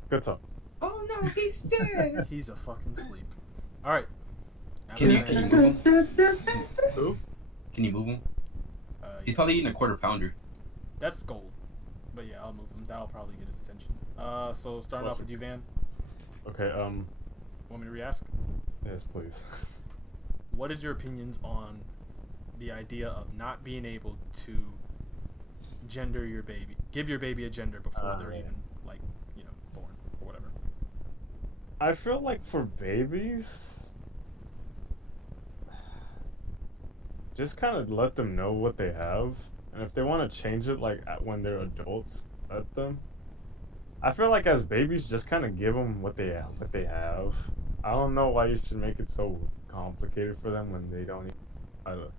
Good talk. Oh no, he's dead. He's a fucking sleep. All right. Can you move him? Who? Can you move him? He's Yeah, probably eating a quarter pounder. that's gold. But yeah, I'll move him. That'll probably get his attention. So starting off with you, Van. Okay. Want me to re-ask? Yes, please. What is your opinions on the idea of not being able to gender your baby, give your baby a gender before they're Yeah. even like, born or whatever? I feel like for babies, just kind of let them know what they have, and if they want to change it, like when they're adults, let them. I feel like as babies, just kind of give them what they have. I don't know why you should make it so complicated for them when they don't even know how to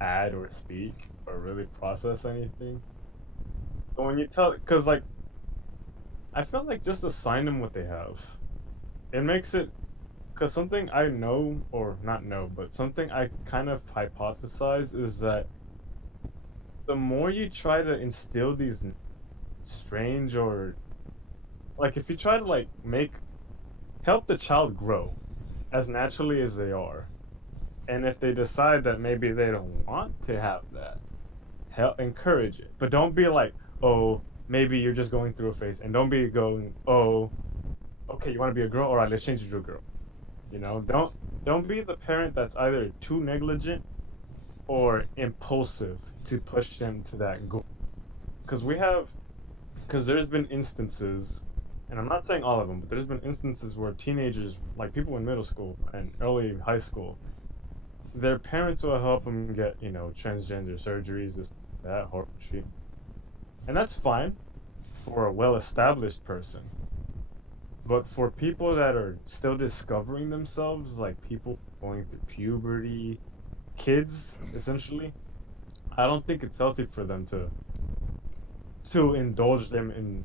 add or speak or really process anything. But when you because like, I feel like just assign them what they have. It makes it, because something I know, or not know, but something I kind of hypothesize is that the more you try to instill these strange or, like, if you try to, like, help the child grow as naturally as they are, and if they decide that maybe they don't want to have that, encourage it. But don't be like, oh, maybe you're just going through a phase, and don't be going, oh, okay, you want to be a girl? All right, let's change it to a girl. Don't be the parent that's either too negligent or impulsive to push them to that goal. Because there's been instances, and I'm not saying all of them, but there's been instances where teenagers, like people in middle school and early high school, their parents will help them get, transgender surgeries, this, that, horrible treatment. And that's fine for a well-established person. But for people that are still discovering themselves, like people going through puberty, kids, essentially, I don't think it's healthy for them to indulge them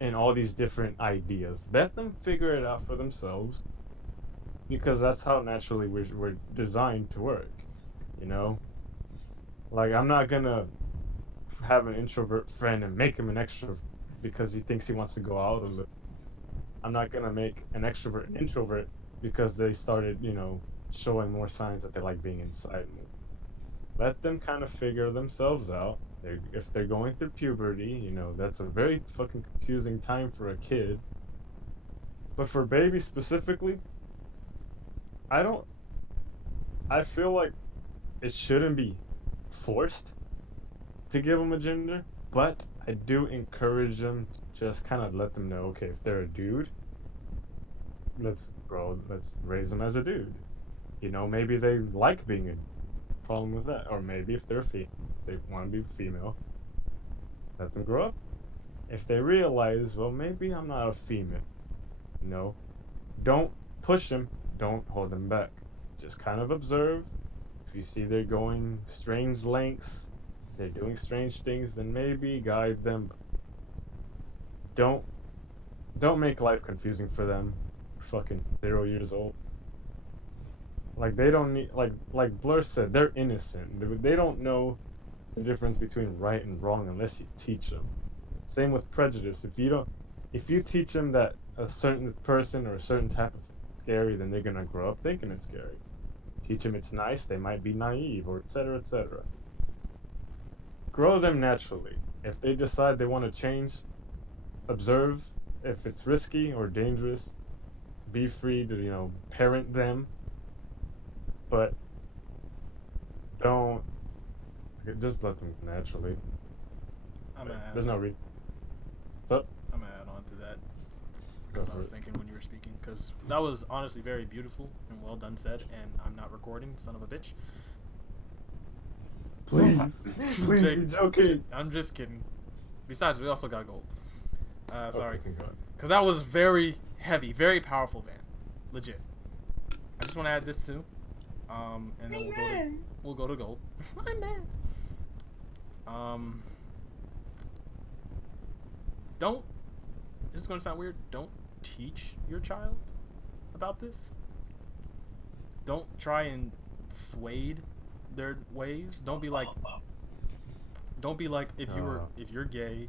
in all these different ideas. Let them figure it out for themselves, because that's how naturally we're designed to work, you know? Like, I'm not gonna have an introvert friend and make him an extrovert because he thinks he wants to go out a little. I'm not gonna make an extrovert an introvert because they started, showing more signs that they like being inside. Let them kind of figure themselves out. If they're going through puberty, that's a very fucking confusing time for a kid. But for babies specifically, I feel like it shouldn't be forced to give them a gender, but I do encourage them to just kind of let them know, okay, if they're a dude, let's raise them as a dude. Maybe they like being a problem with that, or maybe if they're they want to be female, let them grow up. If they realize, well, maybe I'm not a female, you know, don't push them, don't hold them back. Just kind of observe. If you see they're going strange lengths, they're doing strange things, then maybe guide them. Don't don't make life confusing for them. Fucking 0 years old. Like they don't need like Blur said, they're innocent. They don't know the difference between right and wrong unless you teach them. Same with prejudice. If you teach them that a certain person or a certain type of thing is scary, then they're gonna grow up thinking it's scary. Teach them it's nice, they might be naive, or etc. etc. Grow them naturally. If they decide they want to change, observe. If it's risky or dangerous, be free to parent them, but don't just let them naturally. I'm Like, gonna there's no reason. What's up? I'm gonna add on to that Go because I for was it. thinking when you were speaking, because that was honestly very beautiful and well done said, and I'm not recording, son of a bitch. Please, please Jake, be joking. I'm just kidding. Besides, we also got gold. Sorry, Okay, thank God. because that was very heavy, very powerful, Van. Legit. I just want to add this too, and then we'll go to gold. I'm mad. Don't. This is gonna sound weird. Don't teach your child about this. Don't try and sway their ways. Don't be like if you're gay,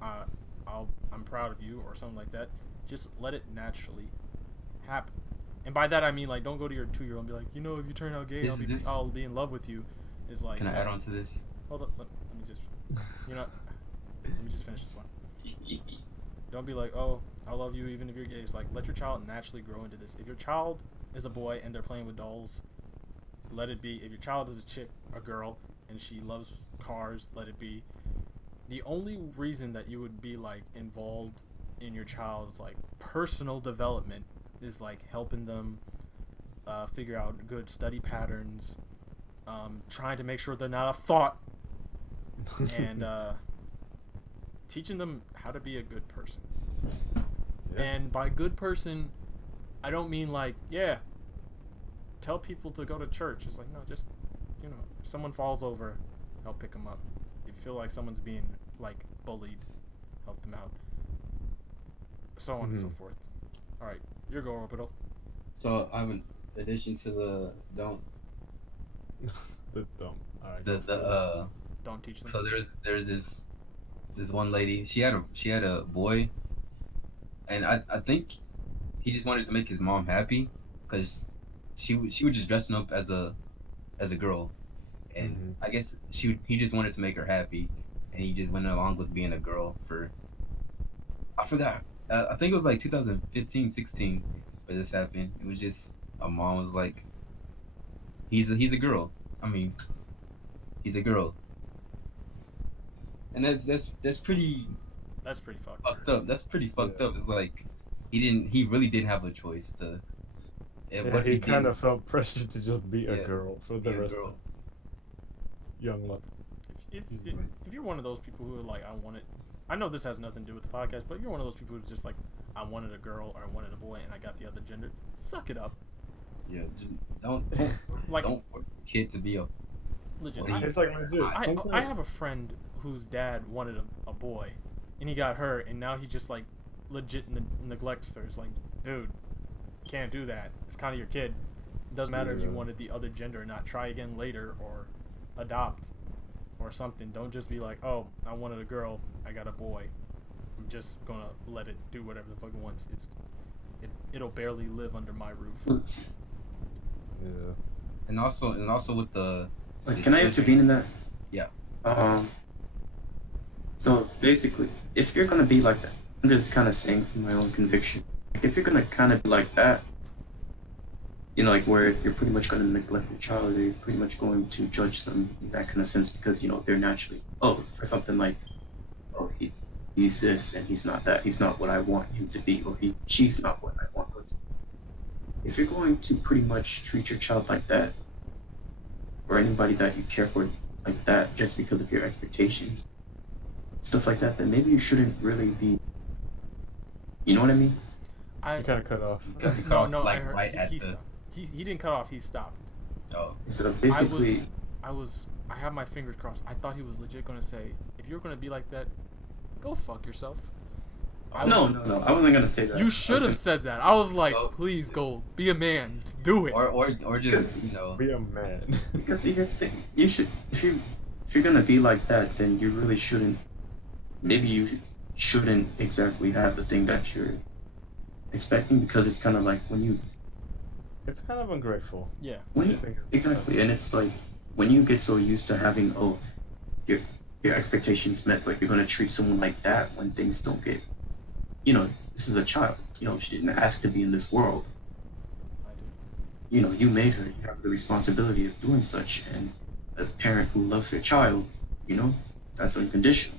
I'm proud of you or something like that. Just let it naturally happen. And by that I mean like don't go to your 2-year-old and be like, if you turn out gay, I'll be in love with you. It's like Can I add on to this? hold up, let me just let me just finish this one. Don't be like, oh, I love you even if you're gay. It's like let your child naturally grow into this. If your child is a boy and they're playing with dolls, let it be. If your child is a girl, and she loves cars, let it be. The only reason that you would be like involved in your child's like personal development is like helping them figure out good study patterns, trying to make sure they're not a thought, and teaching them how to be a good person. Yeah. And by good person, I don't mean like, tell people to go to church. It's like, no, just, if someone falls over, help pick them up. If you feel like someone's being like bullied, help them out. So on and so forth. All right, your go, Orbital. So I have an addition to the don't The dumb. All right, the Don't teach them. So there's this one lady. She had a boy, and I think he just wanted to make his mom happy, because she would just dress him up as a girl, and I guess he just wanted to make her happy, and he just went along with being a girl for, I forgot, I think it was like 2015, 16 where this happened. It was just a mom was like, he's a girl. I mean, he's a girl, and that's pretty That's pretty fucked. fucked up. That's pretty fucked up. It's like he really didn't have a choice to. And Yeah, what if he he kind didn't? of felt pressure to just be a Yeah, girl for be the a rest girl. of young life. If you're one of those people who are like, I want it. I know this has nothing to do with the podcast, but you're one of those people who's just like, I wanted a girl or I wanted a boy and I got the other gender. Suck it up. Yeah, don't Like- don't force a kid to be a. Legit. What he- It's like legit. I have a friend whose dad wanted a boy, and he got her, and now he just like legit neglects her. It's like, dude, you can't do that. It's kind of your kid. It doesn't matter if you Yeah. wanted the other gender or not. Try again later or adopt or something. Don't just be like, oh, I wanted a girl, I got a boy. I'm just gonna let it do whatever the fuck it wants. It'll barely live under my roof. Yeah. And also with the. Can I intervene in that? Yeah. So basically, if you're gonna be like that, I'm just kind of saying from my own conviction. If you're gonna kind of be like that, like where you're pretty much gonna neglect your child, or you're pretty much going to judge them in that kind of sense because they're naturally for something like, he's this and he's not that. He's not what I want him to be, or she's not what I want her to be. If you're going to pretty much treat your child like that, or anybody that you care for like that, just because of your expectations, stuff like that, then maybe you shouldn't really be. You know what I mean? I You kind of cut off. Cut no off no I like heard right at he the. stopped. He didn't cut off. He stopped. Oh, So I was basically, I have my fingers crossed. I thought he was legit gonna say, if you're gonna be like that, go fuck yourself. I was. no. I wasn't gonna say that. You I should was have gonna, said that. I was like, well, please, Gold, be a man. Just do it. or just Be a man. because see, here's the thing. You should if you're gonna be like that, then you really shouldn't. Maybe you shouldn't exactly have the thing that you're expecting because it's kind of like It's kind of ungrateful. Yeah. when I you, think exactly, and it's like when you get so used to having your your expectations met, but you're gonna treat someone like that when things don't get. This is a child. She didn't ask to be in this world. I do. You made her. You have the responsibility of doing such, and a parent who loves their child, that's unconditional.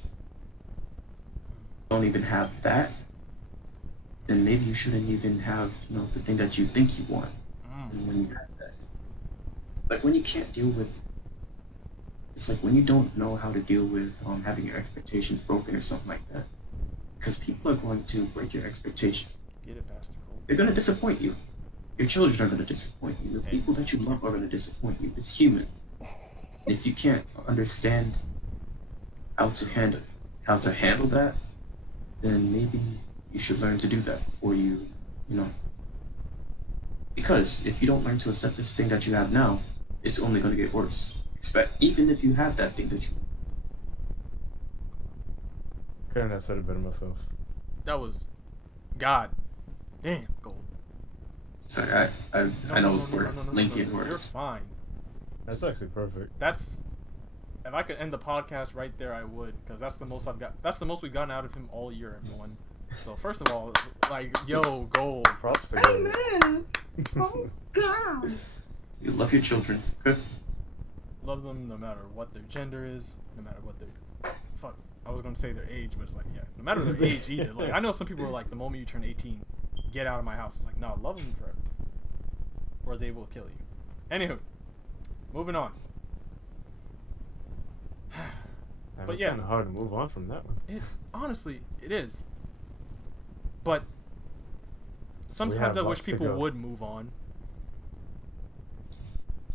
Don't even have that, then maybe you shouldn't even have, the thing that you think you want. And when you have that, like when you can't deal with, it's like when you don't know how to deal with having your expectations broken or something like that. Because people are going to break your expectation. Get it, Pastor Gold. They're going to disappoint you. Your children are going to disappoint you. The Hey. people that you love are going to disappoint you. It's human. And if you can't understand how to handle that, then maybe you should learn to do that before because if you don't learn to accept this thing that you have now, it's only going to get worse. Even if you have that thing that you. couldn't have said it better myself. That was God. Damn, Gold. Sorry, I know it's word. Lincoln You're words. fine. That's actually perfect. That's. If I could end the podcast right there, I would, because that's the most I've got. That's the most we've gotten out of him all year, everyone. So first of all, like, yo, Gold. Props to Gold. Amen. Oh God. You love your children. Good. Love them no matter what their gender is, no matter what their. Fuck. I was gonna say their age, but it's like, yeah, no matter their age either. Like, I know some people are like, the moment you turn 18, get out of my house. It's like, no, love them forever, or they will kill you. Anywho, moving on. Man, But it's yeah. kind of hard to move on from that one. Honestly, it is. But sometimes have I wish lots to people go. would move on.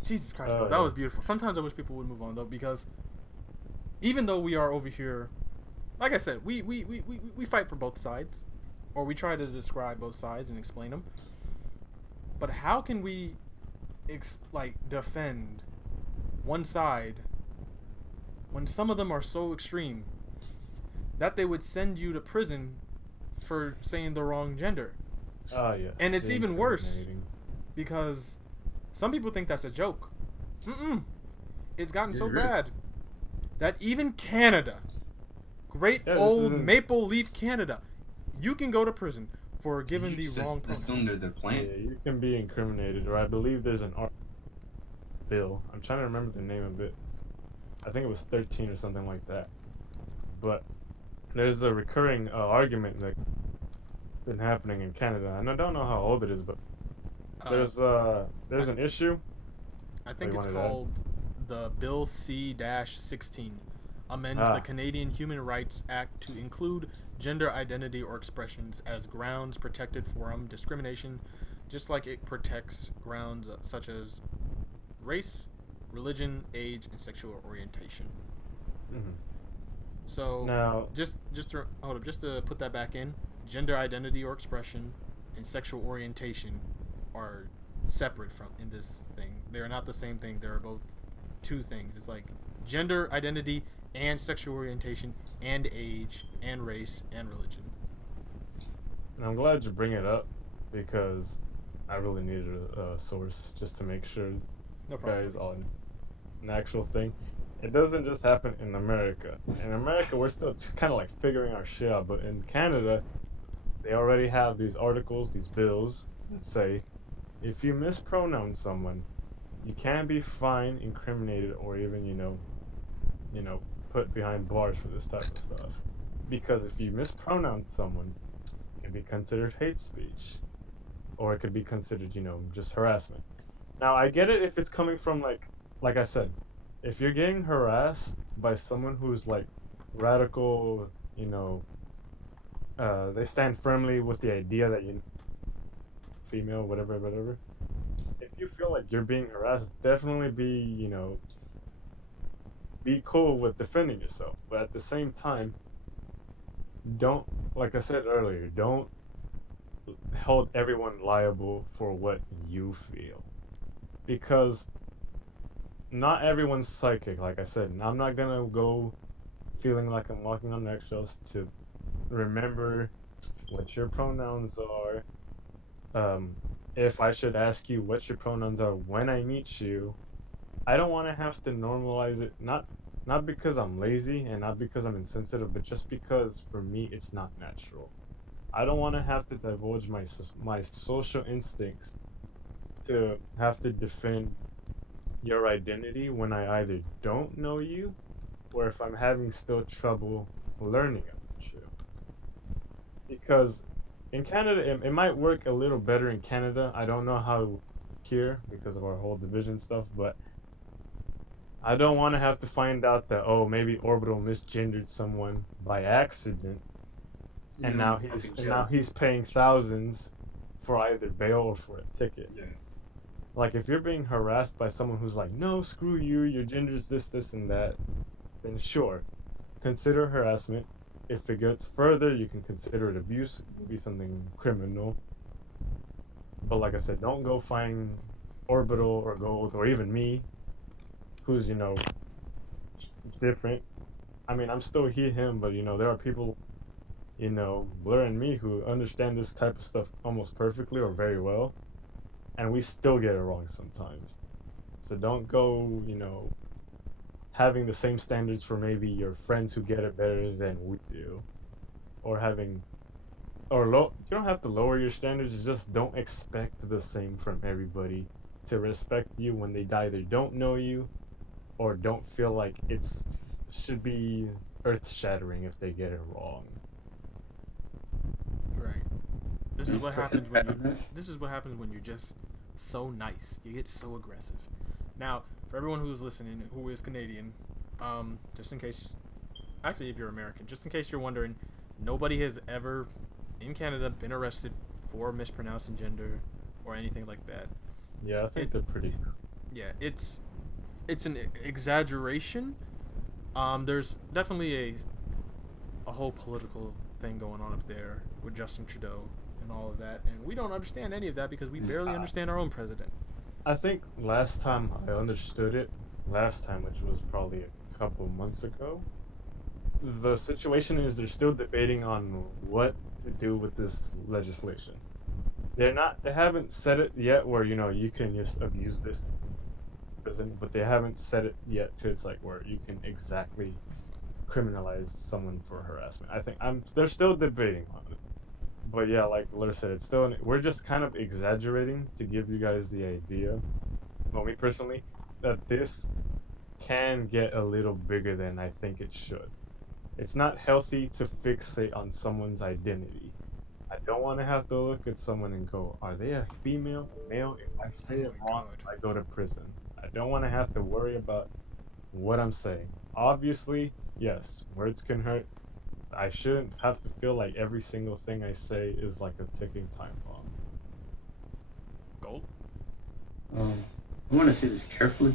Jesus Christ, Oh, God, that yeah. was beautiful. Sometimes I wish people would move on though, because even though we are over here, like I said, we fight for both sides, or we try to describe both sides and explain them. But how can we, defend one side when some of them are so extreme that they would send you to prison for saying the wrong gender? Oh, yes. And it's even worse. Incriminating. Because some people think that's a joke. It's gotten so You're right. bad that even Canada, great Yeah, this old isn't- Maple Leaf Canada, you can go to prison for giving you the just wrong pronoun. assume they're the Yeah, plant. you can be incriminated, or I believe there's an bill. I'm trying to remember the name of it. I think it was 13 or something like that. But there's a recurring argument that's been happening in Canada. And I don't know how old it is, but there's an issue. I think you it's wanted that? called the Bill C-16. Amend Ah. the Canadian Human Rights Act to include gender identity or expressions as grounds protected from discrimination, just like it protects grounds such as race, religion, age, and sexual orientation. Mhm. So Now, just to put that back in, gender identity or expression and sexual orientation are separate from in this thing. They are not the same thing. They are both two things. It's like gender identity and sexual orientation and age and race and religion. and I'm glad you bring it up because I really needed a source just to make sure No problem. guys on an actual thing. It doesn't just happen in America. In America, we're still kind of like figuring our shit out, but in Canada, they already have these articles, these bills that say if you mispronounce someone, you can be fined, incriminated, or even put behind bars for this type of stuff. Because if you mispronounce someone, it can be considered hate speech, or it could be considered, just harassment. Now, I get it if it's coming from like I said, if you're getting harassed by someone who's like radical, they stand firmly with the idea that you're female, whatever, whatever. If you feel like you're being harassed, definitely be cool with defending yourself. But at the same time, don't, like I said earlier, don't hold everyone liable for what you feel. Because not everyone's psychic, like I said. I'm not gonna go feeling like I'm walking on eggshells to remember what your pronouns are. If I should ask you what your pronouns are when I meet you, I don't want to have to normalize it. Not because I'm lazy and not because I'm insensitive, but just because for me it's not natural. I don't want to have to divulge my social instincts to have to defend your identity when I either don't know you or if I'm having still trouble learning about you. Because in Canada, it might work a little better in Canada. I don't know how it will here because of our whole division stuff, but I don't want to have to find out that, oh, maybe Orbital misgendered someone by accident, and now Fucking he's paying thousands for either bail or for a ticket. Yeah. Like if you're being harassed by someone who's like, no, screw you, your gender's this, and that, then sure, consider harassment. If it gets further, you can consider it abuse. It will be something criminal. But like I said, don't go find Orbital or Gold or even me, who's different. I mean, I'm still he, him, but there are people, Blur and me who understand this type of stuff almost perfectly or very well, and we still get it wrong sometimes. So don't go, having the same standards for maybe your friends who get it better than we do, or having, or low. You don't have to lower your standards. Just don't expect the same from everybody to respect you when they either don't know you or don't feel like it's should be earth shattering if they get it wrong. Right. This is Mm, what but happens when you. that- This is what happens when you're just so nice. You get so aggressive. Now, for everyone who's listening who is Canadian, just in case, actually, if you're American, just in case you're wondering, nobody has ever in Canada been arrested for mispronouncing gender or anything like that. Yeah, I think It, they're pretty. yeah, it's an exaggeration. There's definitely a whole political thing going on up there with Justin Trudeau and all of that, and we don't understand any of that because we barely understand our own president. I think last time I understood it, which was probably a couple months ago, the situation is they're still debating on what to do with this legislation. They haven't said it yet where you can just abuse this in prison, but they haven't said it yet to it's like where you can exactly criminalize someone for harassment. I think they're still debating on it. But yeah, like Lur said, it's still we're just kind of exaggerating to give you guys the idea. Well, me personally, that this can get a little bigger than I think it should. It's not healthy to fixate on someone's identity. I don't want to have to look at someone and go, are they a female, a male? If I say Oh it my wrong, god. I go to prison. I don't want to have to worry about what I'm saying. Obviously, yes, words can hurt. I shouldn't have to feel like every single thing I say is like a ticking time bomb. Gold? Um, I want to say this carefully.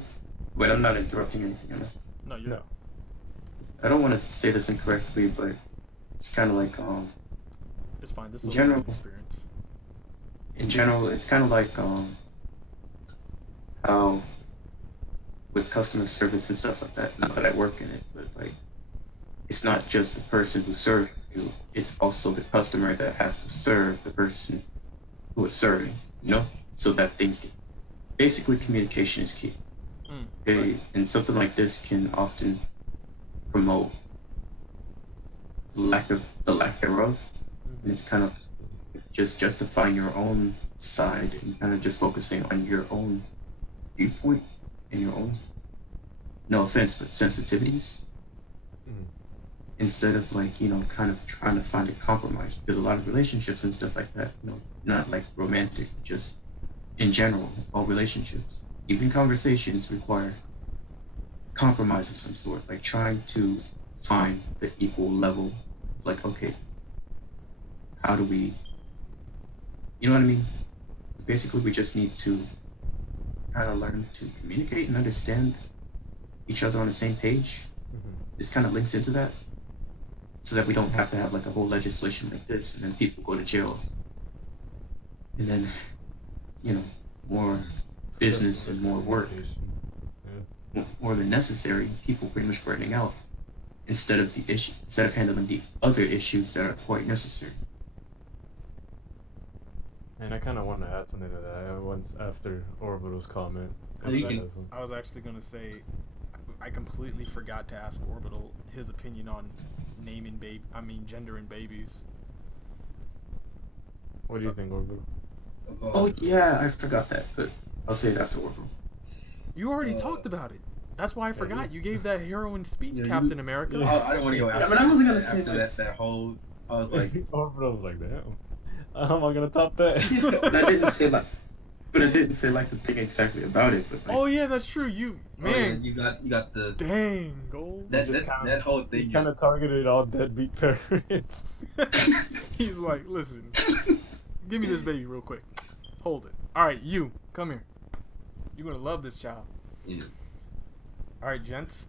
Wait, I'm not interrupting anything. Am I? No, you're. No. I don't want to say this incorrectly, but it's kind of like It's fine. This in is a general, learning experience. it's kind of like how with customer service and stuff like that. Not that I work in it, but like it's not just the person who serves you; it's also the customer that has to serve the person who is serving. So that things get basically communication is key. Okay, Right. and something like this can often promote the lack thereof, and it's kind of just justifying your own side and kind of just focusing on your own viewpoint and your own, no offense, but sensitivities Mhm. instead of like kind of trying to find a compromise, because a lot of relationships and stuff like that, not like romantic, just in general, all relationships, even conversations require compromise of some sort, like trying to find the equal level. Like, okay, how do we, you know what I mean? Basically, we just need to kind of learn to communicate and understand each other on the same page. This kind of links into that, so that we don't have to have like a whole legislation like this, and then people go to jail, and then, you know, more business and more work, more than necessary. People pretty much burning out instead of handling the other issues that are quite necessary. And I kind of want to add something to that once after Orbital's comment. Oh, you can- I was actually gonna say, I completely forgot to ask Orbital his opinion on gender in babies. What do you think, Orbital? Oh yeah, I forgot that, but I'll say it after Orbital. You already talked about it. That's why I forgot. You gave that heroine speech, Yeah, Captain America. I don't want to go after. Yeah, but I wasn't gonna say after that whole. I was like, Orbital was like, damn. How am I gonna top that? But I didn't say like the thing exactly about it. But like, Oh yeah, that's true. Man, you got the dang, Gold. that whole thing. He kind of targeted all deadbeat parents. He's like, listen, give me this baby real quick. Hold it. All right, you come here. You're gonna love this child. Yeah. All right, gents.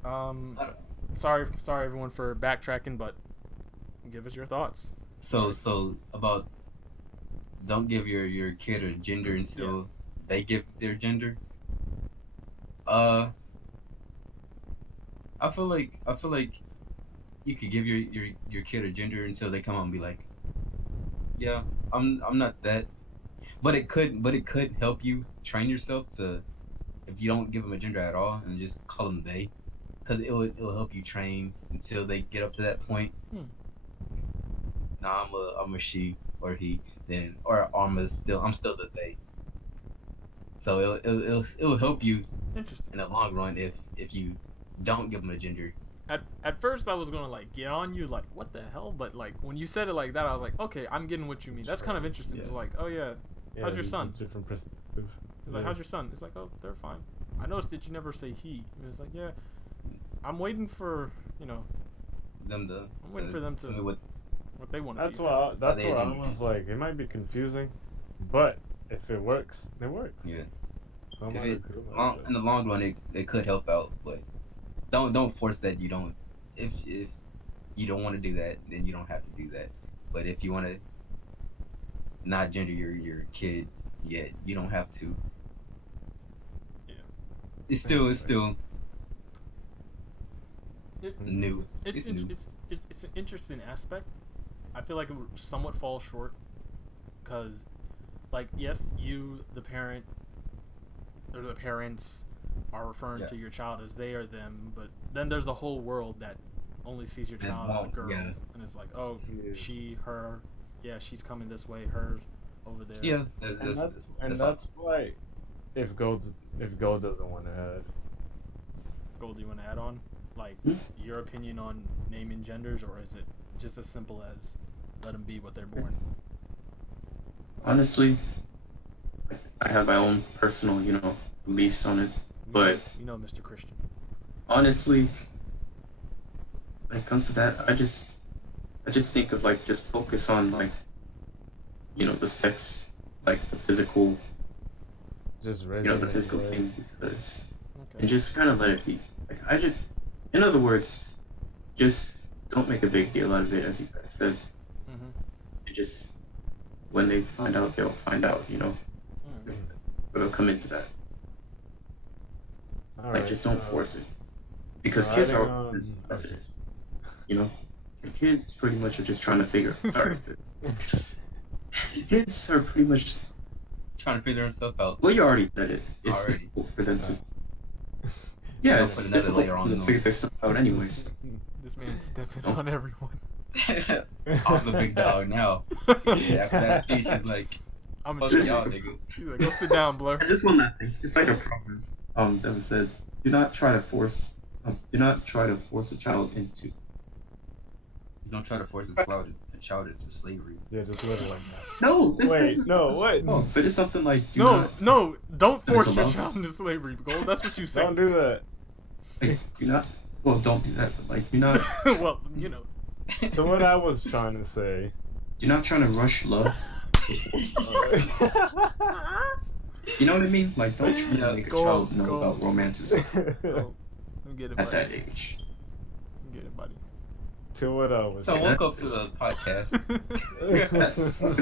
Sorry everyone for backtracking, but give us your thoughts. So about don't give your kid a gender until they give their gender. I feel like you could give your kid a gender until they come out and be like, yeah, I'm not that. But it could help you train yourself to, if you don't give them a gender at all and just call them they, because it'll help you train until they get up to that point. Nah, I'm a she or he, then, or I'm still the they. So it'll help you Interesting. in the long run if you don't give them a gender. At first I was gonna like get on you like what the hell, but like when you said it like that I was like, okay, I'm getting what you mean. That's kind of interesting. Yeah. It's like, oh yeah, how's your son? Different perspective. He's like, how's your son? It's like, oh, they're fine. I noticed that you never say he. It's like, yeah, I'm waiting for Them to. I'm waiting for them to tell me what they want to That's be. why they I don't- was like, it might be confusing, but if it works, it works. Yeah. So I'm If not it, cool about in the long run, it could help out, but don't force that. You don't. If you don't want to do that, then you don't have to do that. But if you want to not gender your kid yet, you don't have to. Yeah. It's still It- new. It's new. it's an interesting aspect. I feel like it would somewhat fall short, because, like, yes, you, the parent, or the parents, are referring to your child as they or them, but then there's the whole world that only sees your child as a girl, and it's like, oh, she, her, yeah, she's coming this way, her over there. Yeah, that's why if Gold doesn't want to add. Gold, do you want to add on, like, your opinion on naming genders, or is it just as simple as let them be what they're born? honestly, I have my own personal, beliefs on it. But Mr. Christian. honestly, when it comes to that, I just think of like just focus on like, the sex, like the physical, Just the physical thing, because Okay. and just kind of let it be. Like in other words, just don't make a big deal out of it, as you guys said. Mm-hmm. And just when they find out, they'll find out. But it'll come into that. Just don't force it, because so kids adding are on- others. The kids pretty much are just trying to figure. Sorry, kids are pretty much. trying to figure stuff out. Well, you already said it. It's Already. difficult for them to. Yeah, Don't it's put another difficult layer for on them to them. figure their stuff out, anyways. This man's stepping on everyone. I'm the big dog now. Yeah, after that speech, he's like, I'm fuck a y'all, nigga. He's like, go sit down, Blur. And just one last thing. It's like a proverb. That was said. Do not try to force a child into. Don't try to force a child into slavery. Yeah, just let it like that. No. Wait, no, what? Oh, but it's something like No, don't force your love. child into slavery, Gold. That's what you say. Don't do that. do not Well, don't do that. But like, you're not Well, you know. So what I was trying to say. you're not trying to rush love. You know what I mean? Like, don't try to make a Go child on, know go about on. romanticism Oh, get it, at buddy. that age. Get it, buddy. To what I was So saying. welcome to the podcast.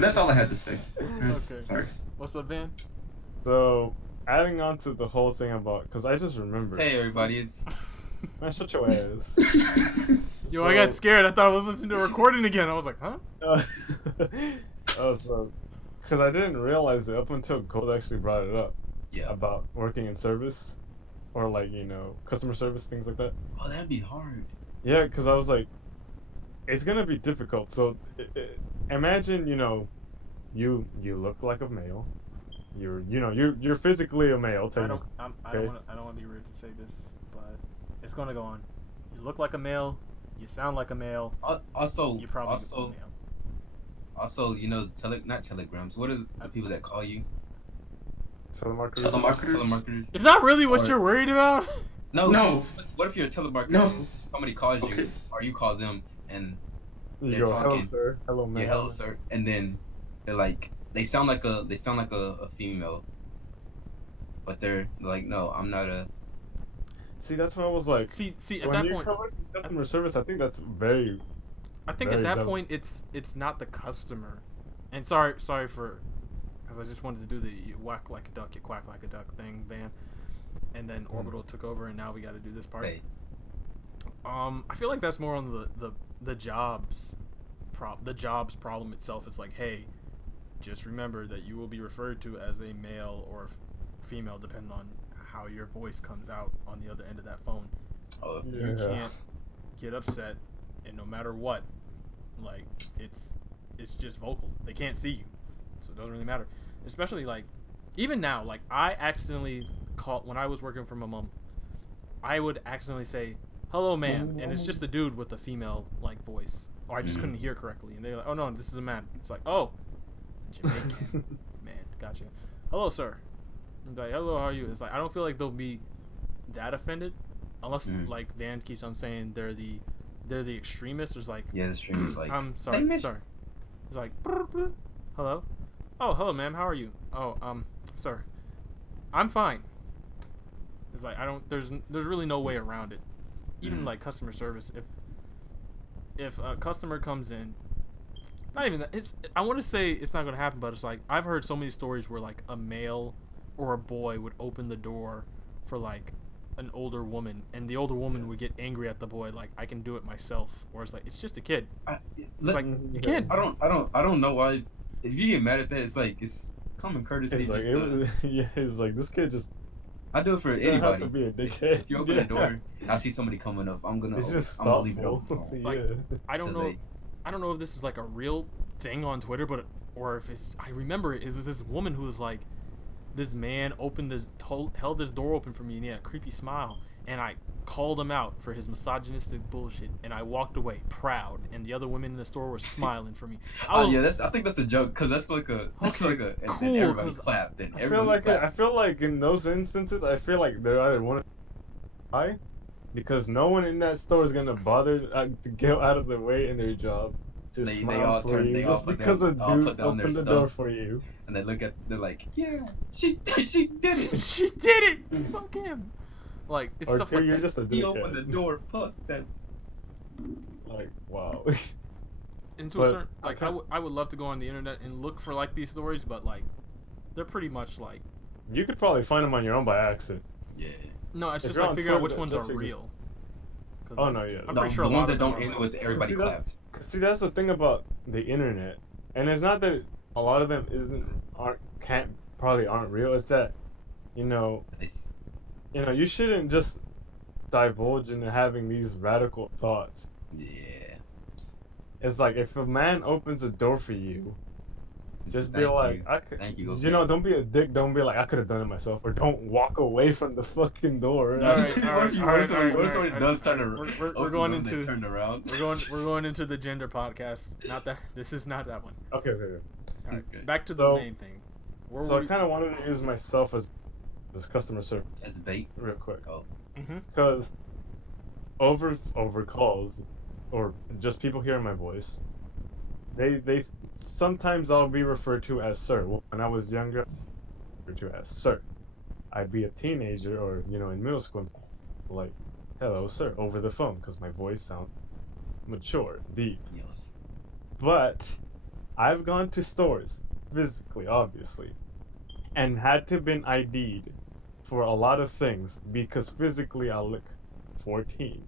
That's all I had to say. Okay. Sorry. What's up, Van? So, adding on to the whole thing about, because I just remembered. Hey everybody, it's Man, shut your ass. Yo, I got scared. I thought I was listening to a recording again. I was like, huh? So, because I didn't realize it up until Cole actually brought it up yeah. about working in service, or like customer service, things like that. Oh, that'd be hard. Yeah, because I was like, it's gonna be difficult. So imagine you look like a male. You're physically a male. I don't want to be rude to say this, but it's gonna go on. You look like a male. You sound like a male. Also, You probably look like a male. Also, not telegrams. What are the people that call you? Telemarketers. Is that really what Or- you're worried about? No. What if you're a telemarketer? No. Somebody calls you, Okay. or you call them, and You they're go, hello talking. sir, hello ma'am. yeah, hello sir, and then they're like, they sound like a female, but they're like, no, I'm not a. See, that's what I was like. See, at When that you point, cover customer service, I think that's very. I think very at that dumb. point it's not the customer. And sorry for, because I just wanted to do the you whack like a duck, you quack like a duck thing, Van. And then Orbital took over, and now we got to do this part. Hey, I feel like that's more on the jobs problem itself. It's like, hey, just remember that you will be referred to as a male or female depending on how your voice comes out on the other end of that phone. oh, You can't get upset, and no matter what, like it's just vocal. They can't see you, so it doesn't really matter. Especially like even now, like I accidentally call when I was working for my mom. I would accidentally say hello ma'am, and it's just a dude with a female like voice, or I just couldn't hear correctly, and they're like, oh no, this is a man. It's like, oh, Jamaican man, gotcha. Hello sir. I'm like, hello, how are you? It's like I don't feel like they'll be that offended unless like Van keeps on saying they're the extremists. There's like, yeah, the stream is like. I'm sorry. It's like, hello. Oh, hello, ma'am. How are you? Oh, sir, I'm fine. It's like there's really no way around it. Even like customer service, if a customer comes in, not even that. I want to say it's not gonna happen, but it's like I've heard so many stories where like a male or a boy would open the door for like an older woman, and the older woman would get angry at the boy, like I can do it myself, or it's like it's just a kid. It's like you can't. I don't know why. If you get mad at that, it's like it's common courtesy. It's like it's like this kid just. I do it for You don't have anybody. to be a dickhead. If you open the door, and I see somebody coming up, I'm It's just gonna leave it thoughtful. open. Like, Yeah. I don't So know. they- I don't know if this is like a real thing on Twitter, but or if it's. I remember it is this woman who was like, this man held this door open for me, and he had a creepy smile, and I called him out for his misogynistic bullshit, and I walked away proud, and the other women in the store were smiling for me. I think that's a joke because that's like a and cool, then everybody 'cause clapped. And I feel like in those instances, I feel like they're either one. Why? Because no one in that store is gonna bother to go out of their way in their job to They smile all for turn- you they all just put because their- a all dude put down their opened the door stuff. for you. And they're like, yeah, she did it. she did it. Fuck him. Like it's Or stuff two, like you're that. just a He opened the dickhead. door. Fuck that. Like wow. And to a But certain, like I would love to go on the internet and look for like these stories, but like they're pretty much like You could probably find them on your own by accident. Yeah. no. It's If just you're like on figure out Twitter, which ones just are figure- real. 'Cause, Oh like, no, yeah. I'm The pretty sure a ones lot that of them don't are end real. with everybody See, that- clapped. See, that's the thing about the internet, and it's not that a lot of them aren't real. It's that It's- you shouldn't just divulge into having these radical thoughts. Yeah. It's like if a man opens a door for you, just be Thank like, you. I could, Thank you. don't be a dick. Don't be like, I could have done it myself, or don't walk away from the fucking door. All right, What if somebody does turn around? We're going into turn around. we're going into the gender podcast. Not that this is not that one. Okay. All right, Okay. back to the So- main thing. Where So were I kind of wanted to use myself as customer service As bait. real quick, Oh. Mhm. because over calls, or just people hearing my voice. They sometimes I'll be referred to as sir. When I was younger, referred to as sir. I'd be a teenager or in middle school, like, hello sir, over the phone because my voice sounds mature, deep. Yes. But I've gone to stores physically, obviously, and had to been ID'd for a lot of things because physically I look 14.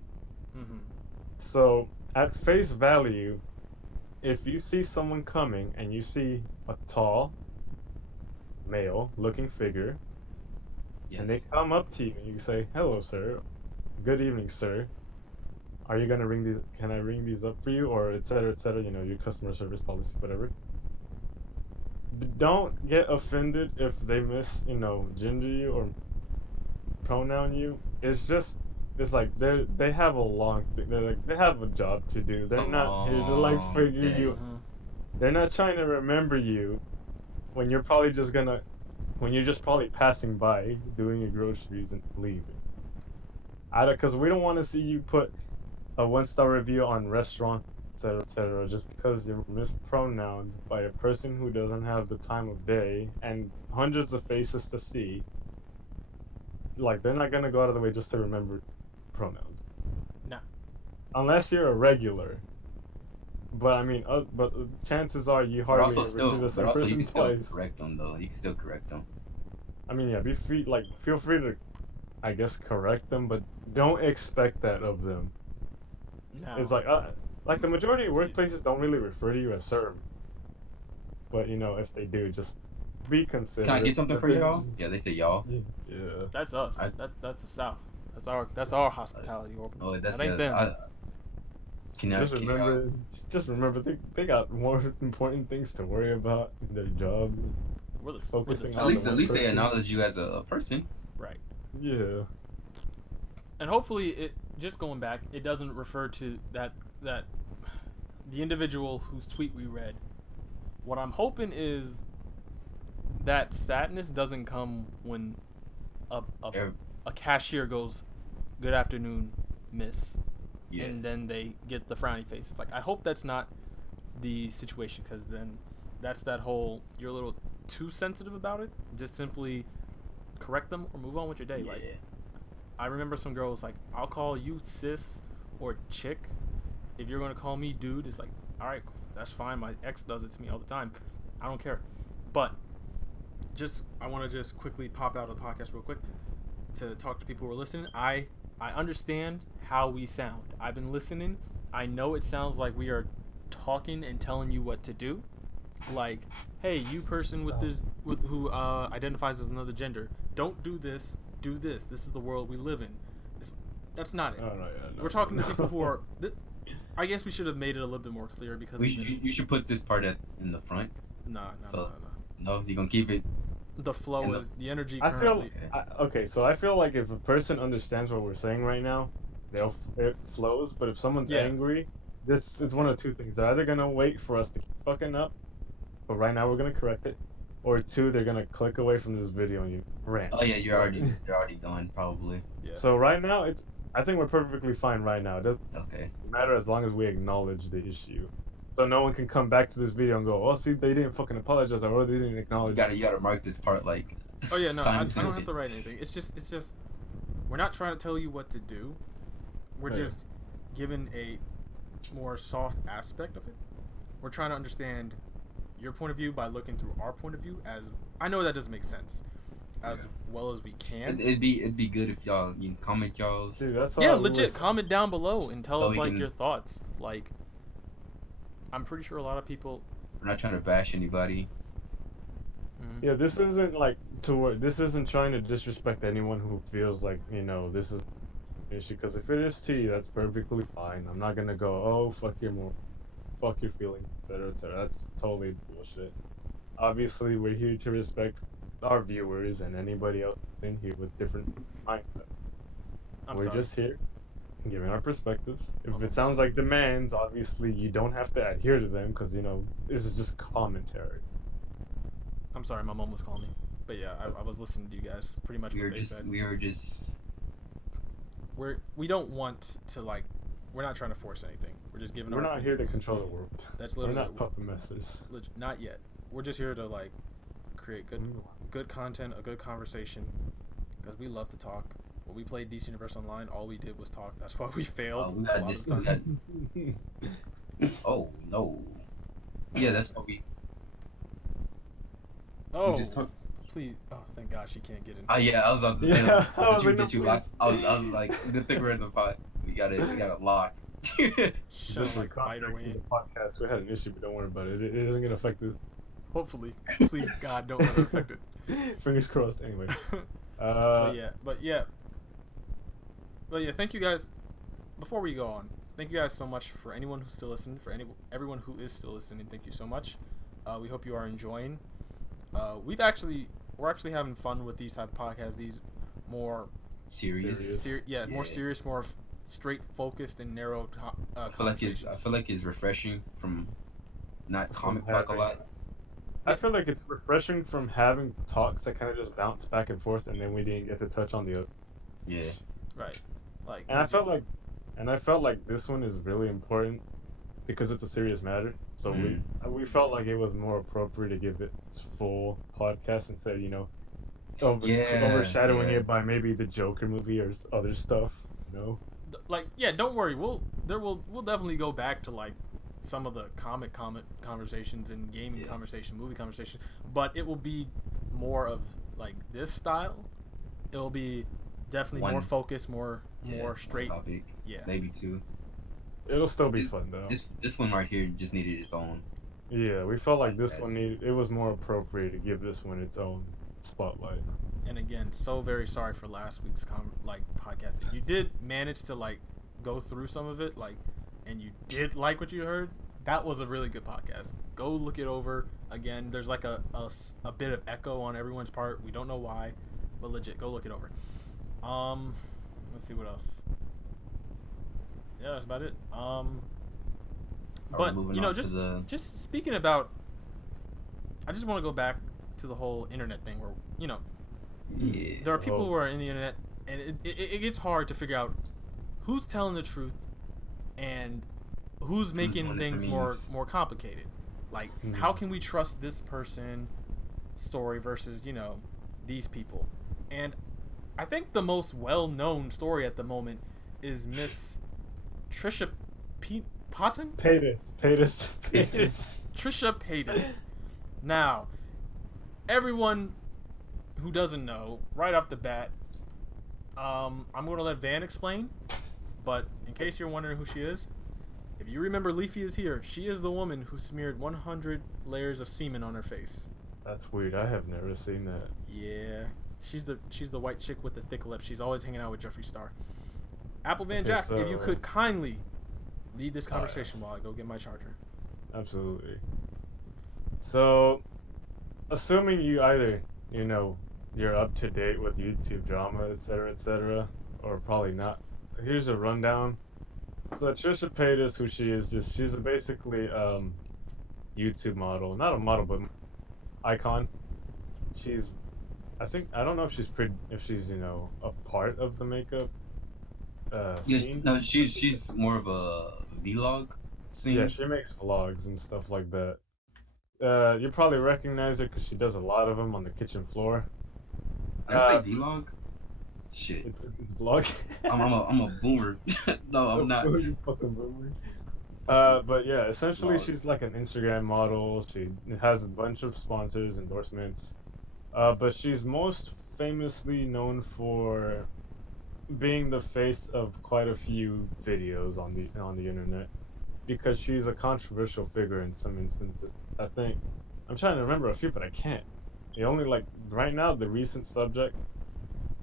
Mm-hmm. So at face value, if you see someone coming and you see a tall male looking figure and they Yes. come up to you and you say, hello sir, good evening sir, are you gonna ring these, can I ring these up for you, or etc etc, your customer service policy, whatever. Don't get offended if they gender you or pronoun you. It's like they have a long thing. They're like they have a job to do. It's a They're not here to like long figure you. day. Mm-hmm. They're not trying to remember you when you're probably just gonna when you're just probably passing by doing your groceries and leaving. I don't, because we don't want to see you put a 1-star review on restaurant, etc etc, just because you're mispronounced by a person who doesn't have the time of day and hundreds of faces to see. Like they're not gonna go out of the way just to remember pronouns. No. Unless you're a regular. But I mean, chances are you hardly ever see the But same also you person can still twice. correct them though. You can still correct them. I mean, yeah, feel free to, I guess, correct them, but don't expect that of them. No. It's like the majority of workplaces don't really refer to you as sir, but if they do, just be Can I considerate. get something If for they y'all? just- Yeah, they say y'all. yeah. That's us. I- That's the South. That's our hospitality. Oh, that's that ain't yeah. them. Can I? Just remember, they got more important things to worry about in their job. We're the Focusing At on least the at one least they person. acknowledge you as a person. right. Yeah. And hopefully, it just going back, it doesn't refer to that the individual whose tweet we read. What I'm hoping is that sadness doesn't come when a Er, a cashier goes, "Good afternoon, miss," Yeah. and then they get the frowny face. It's like I hope that's not the situation, because then that's that whole you're a little too sensitive about it. Just simply correct them or move on with your day. Yeah. Like I remember some girls like, I'll call you sis or chick. If you're gonna call me dude, it's like, all right, that's fine. My ex does it to me all the time. I don't care. But I want to just quickly pop out of the podcast real quick to talk to people who are listening. I understand how we sound. I've been listening. I know it sounds like we are talking and telling you what to do. Like, hey, you person who identifies as another gender, don't do this. Do this. This is the world we live in. That's not it. Oh, no, yeah, no, We're talking no. to people who are. I guess we should have made it a little bit more clear because You should put this part in the front. no. No, you're gonna keep it. The flow And is the energy. I feel Currently, okay. So I feel like if a person understands what we're saying right now, it flows. But if someone's Yeah. angry, it's one of two things. They're either gonna wait for us to keep fucking up, but right now we're gonna correct it, or two, they're gonna click away from this video and you rant. Oh yeah, you're already done probably. yeah. So right now, I think we're perfectly fine right now. It doesn't Okay. matter as long as we acknowledge the issue. So no one can come back to this video and go, "Oh, see, they didn't fucking apologize, or they didn't You acknowledge." gotta mark this part like. Oh yeah, no, I time don't have to write anything. It's just we're not trying to tell you what to do. We're Yeah. just giving a more soft aspect of it. We're trying to understand your point of view by looking through our point of view. As I know that doesn't make sense, as well as we can. It'd be good if y'all comment y'all's. Dude, that's Yeah, all we legit. were- Comment down below and tell So us we like can- your thoughts. Like, I'm pretty sure a lot of people. We're not trying to bash anybody. Yeah, this isn't like this isn't trying to disrespect anyone who feels like this is an issue. Because if it is to you, that's perfectly fine. I'm not gonna go, oh fuck your feelings, etc. etc. That's totally bullshit. Obviously, we're here to respect our viewers and anybody else in here with different mindsets. I'm We're sorry. just here giving our perspectives. If Okay. it sounds like demands, obviously you don't have to adhere to them because this is just commentary. I'm sorry, my mom was calling me. But yeah, I was listening to you guys. Pretty much We what were they just said. we were just we don't want to like we're not trying to force anything. We're just giving We're our not here to opinions. control the world. That's We're literally not puppet masters. not yet. We're just here to like create good content, a good conversation, because we love to talk. When we played DC Universe Online, all we did was talk. That's why we failed We a got lot this. of the We time. got. Oh no. Yeah, that's what we Oh, just talked. please! Oh, thank God she can't get in. Oh yeah, I was about to say. Yeah, I was like, no, Did you lock? please. I was like, good thing we're in the pot. We got it locked. She's trying Just to like fight her way the in. podcast. We had an issue, but don't worry about it. It isn't gonna affect it. Hopefully, please God, don't let her affect it. Fingers crossed. Anyway. But yeah. Thank you guys. Before we go on, thank you guys so much for anyone who's still listening. For everyone who is still listening, thank you so much. We hope you are enjoying. We're actually having fun with these type of podcasts. These more Serious. more serious, more straight focused and narrow. I feel like it's refreshing from not comic From talk a having- lot. I feel like it's refreshing from having talks that kind of just bounce back and forth, and then we didn't get to touch on the other. Yeah. Right. Like. And I felt like this one is really important because it's a serious matter. So we felt like it was more appropriate to give it its full podcast instead of overshadowing it by maybe the Joker movie or other stuff. Like, yeah, don't worry. We'll definitely go back to like some of the comic conversations and gaming conversation, movie conversation, but it will be more of like this style. It'll be definitely more focused, more straight. Topic. Yeah. Maybe two. It'll still be fun though. This one right here just needed its own. Yeah, we felt like this one it was more appropriate to give this one its own spotlight. And again, so very sorry for last week's podcast. If you did manage to like go through some of it, like, and you did like what you heard, that was a really good podcast. Go look it over again. There's like a bit of echo on everyone's part. We don't know why, but legit, go look it over. Let's see what else. Yeah, that's about it. But just speaking about, I just want to go back to the whole internet thing where there are people who are in the internet, and it gets hard to figure out who's telling the truth and who's making things more complicated. Like, how can we trust this person story versus these people? And I think the most well-known story at the moment is Miss Trisha Paytas. Trisha Paytas. Now, everyone who doesn't know, right off the bat, I'm going to let Van explain, but in case you're wondering who she is, if you remember Leafy is here, she is the woman who smeared 100 layers of semen on her face. That's weird. I have never seen that. Yeah. She's the white chick with the thick lips. She's always hanging out with Jeffree Star. Apple Van Jack, if you could kindly lead this conversation while I go get my charger. Absolutely. So, assuming you either, you're up to date with YouTube drama, etc., or probably not, here's a rundown. So Trisha Paytas, who she is, she's basically YouTube model, not a model, but icon. I don't know if she's a part of the makeup scene. No, she's more of a vlog scene. Yeah, she makes vlogs and stuff like that. You probably recognize her because she does a lot of them on the kitchen floor. Did I say vlog? Shit. It's vlog. I'm a boomer. No, I'm not. You fucking boomer. But yeah, essentially she's like an Instagram model. She has a bunch of sponsors, endorsements. But she's most famously known for being the face of quite a few videos on the internet because she's a controversial figure in some instances. I think I'm trying to remember a few, but I can't. The only right now the recent subject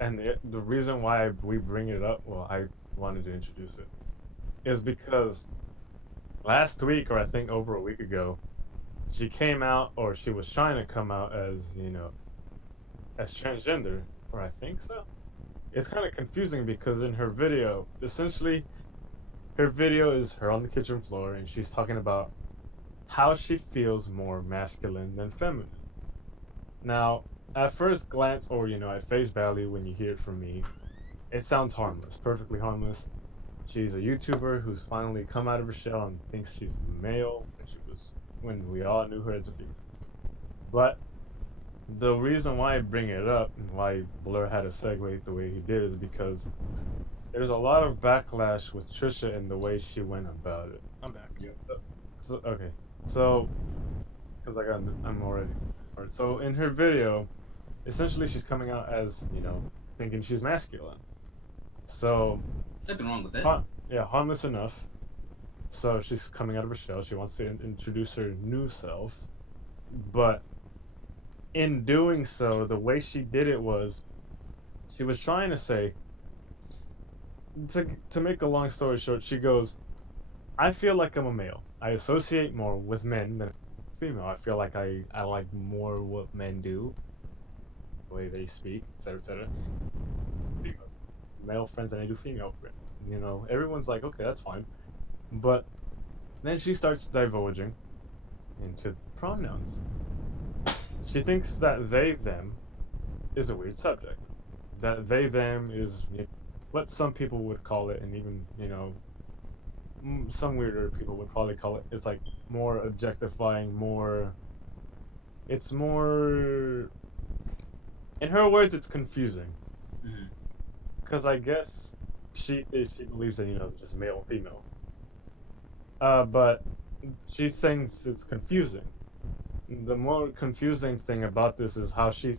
and the reason why we bring it up, well, I wanted to introduce it, is because last week, or I think over a week ago, she came out, or she was trying to come out as as transgender, or I think so. It's kind of confusing because in her video, essentially, her video is her on the kitchen floor and she's talking about how she feels more masculine than feminine. Now, at first glance, or at face value, when you hear it from me, It sounds harmless, perfectly harmless. She's a YouTuber who's finally come out of her shell and thinks she's male when we all knew her as a female. But the reason why I bring it up and why Blur had to segue the way he did is because there's a lot of backlash with Trisha and the way she went about it. I'm back. So okay, so because I'm already. Alright, so in her video, essentially she's coming out as thinking she's masculine. So Nothing wrong with that. yeah, harmless enough. So she's coming out of her shell. She wants to introduce her new self, but in doing so, the way she did it was she was trying to say to make a long story short, she goes, I feel like I'm a male. I associate more with men than female. I feel like I like more what men do, the way they speak, etc., etc. Male friends than I do female friends. Everyone's like, okay, that's fine. But then she starts divulging into the pronouns. She thinks that they, them is a weird subject. That they, them is what some people would call it, and even, some weirder people would probably call it. It's like more objectifying, it's more, in her words, it's confusing. Because I guess she believes that, just male, female. But she thinks it's confusing. The more confusing thing about this is how she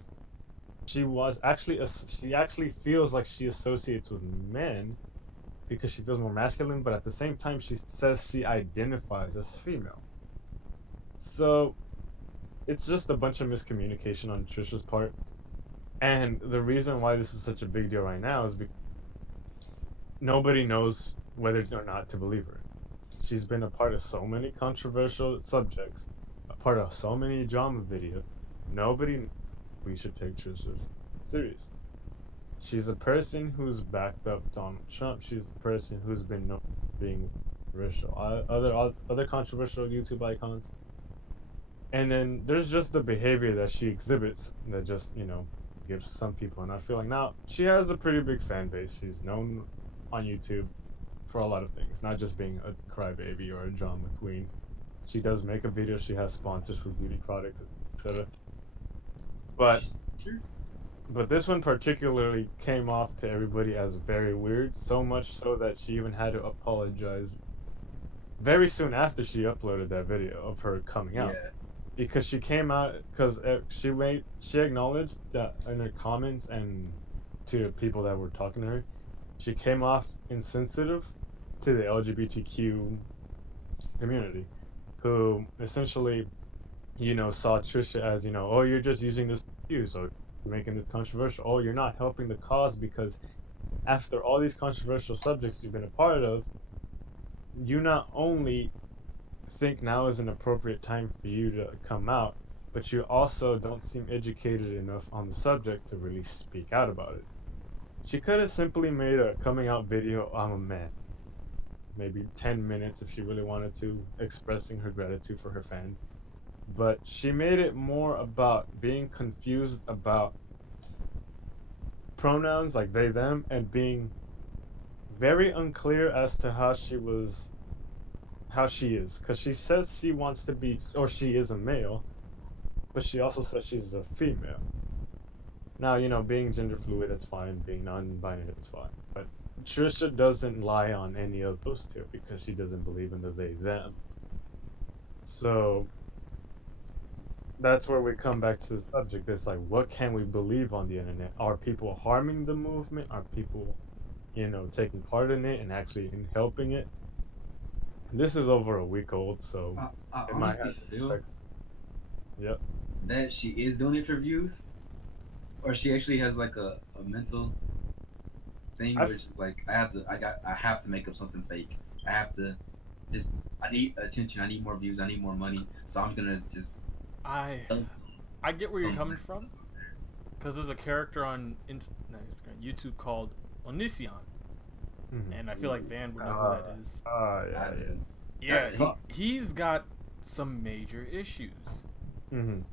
actually feels like she associates with men because she feels more masculine, but at the same time she says she identifies as female. So it's just a bunch of miscommunication on Trisha's part. And the reason why this is such a big deal right now is because nobody knows whether or not to believe her. She's been a part of so many controversial subjects, a part of so many drama videos. Nobody we should take Trisha serious. She's a person who's backed up Donald Trump. She's a person who's been known for being controversial. Other controversial YouTube icons. And then there's just the behavior that she exhibits that just, gives some people not feeling. Now, she has a pretty big fan base. She's known on YouTube for a lot of things, not just being a crybaby or a drama queen. She does make a video. She has sponsors for beauty products, etc. But this one particularly came off to everybody as very weird, so much so that she even had to apologize very soon after she uploaded that video of her coming out. Yeah. Because she came out, because she acknowledged that in her comments and to people that were talking to her, she came off insensitive to the LGBTQ community, who essentially, saw Trisha as, oh, you're just using this excuse, or making it controversial. Oh, you're not helping the cause because after all these controversial subjects you've been a part of, you not only think now is an appropriate time for you to come out, but you also don't seem educated enough on the subject to really speak out about it. She could have simply made a coming out video, I'm a man. Maybe 10 minutes if she really wanted to, expressing her gratitude for her fans. But she made it more about being confused about pronouns like they, them, and being very unclear as to how she is. Because she says she wants to be, or she is a male, but she also says she's a female. Now, being gender fluid, that's fine. Being non-binary, that's fine. But Trisha doesn't lie on any of those two because she doesn't believe in the they, them. So that's where we come back to the subject. It's like, what can we believe on the internet? Are people harming the movement? Are people, taking part in it and actually in helping it? This is over a week old, so I it might honestly have feel Yep. that she is doing it for views, or she actually has like a mental thing where it's just like I have to make up something fake. I have to I need attention. I need more views. I need more money. So I'm gonna just. I get where you're coming from, because there's a character on YouTube called Onision, and I feel like Van would know who that is. Yeah, he's got some major issues, and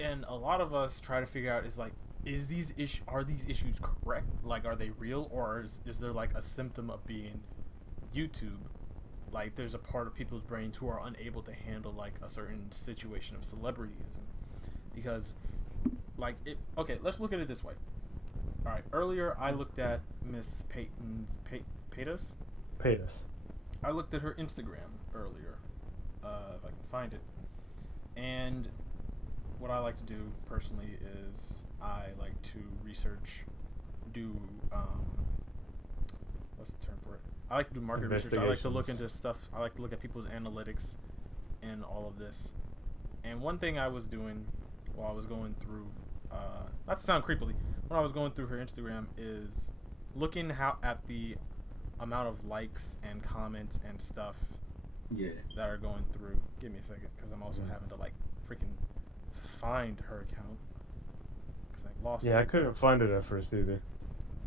a lot of us try to figure out is like, are these issues correct? Like, are they real, or is there like a symptom of being YouTube? Like, there's a part of people's brains who are unable to handle like a certain situation of celebrityism, because like it. Okay, let's look at it this way. All right, earlier I looked at Miss Paytas. Paytas. I looked at her Instagram earlier, if I can find it, and what I like to do personally is I like to do what's the term for it? I like to do market research. I like to look into stuff. I like to look at people's analytics and all of this. And one thing I was doing while I was going through, not to sound creepily, when I was going through her Instagram, is looking at the amount of likes and comments and stuff that are going through. Give me a second, because I'm also having to like freaking find her account, because I lost it. Yeah, I couldn't find it at first either.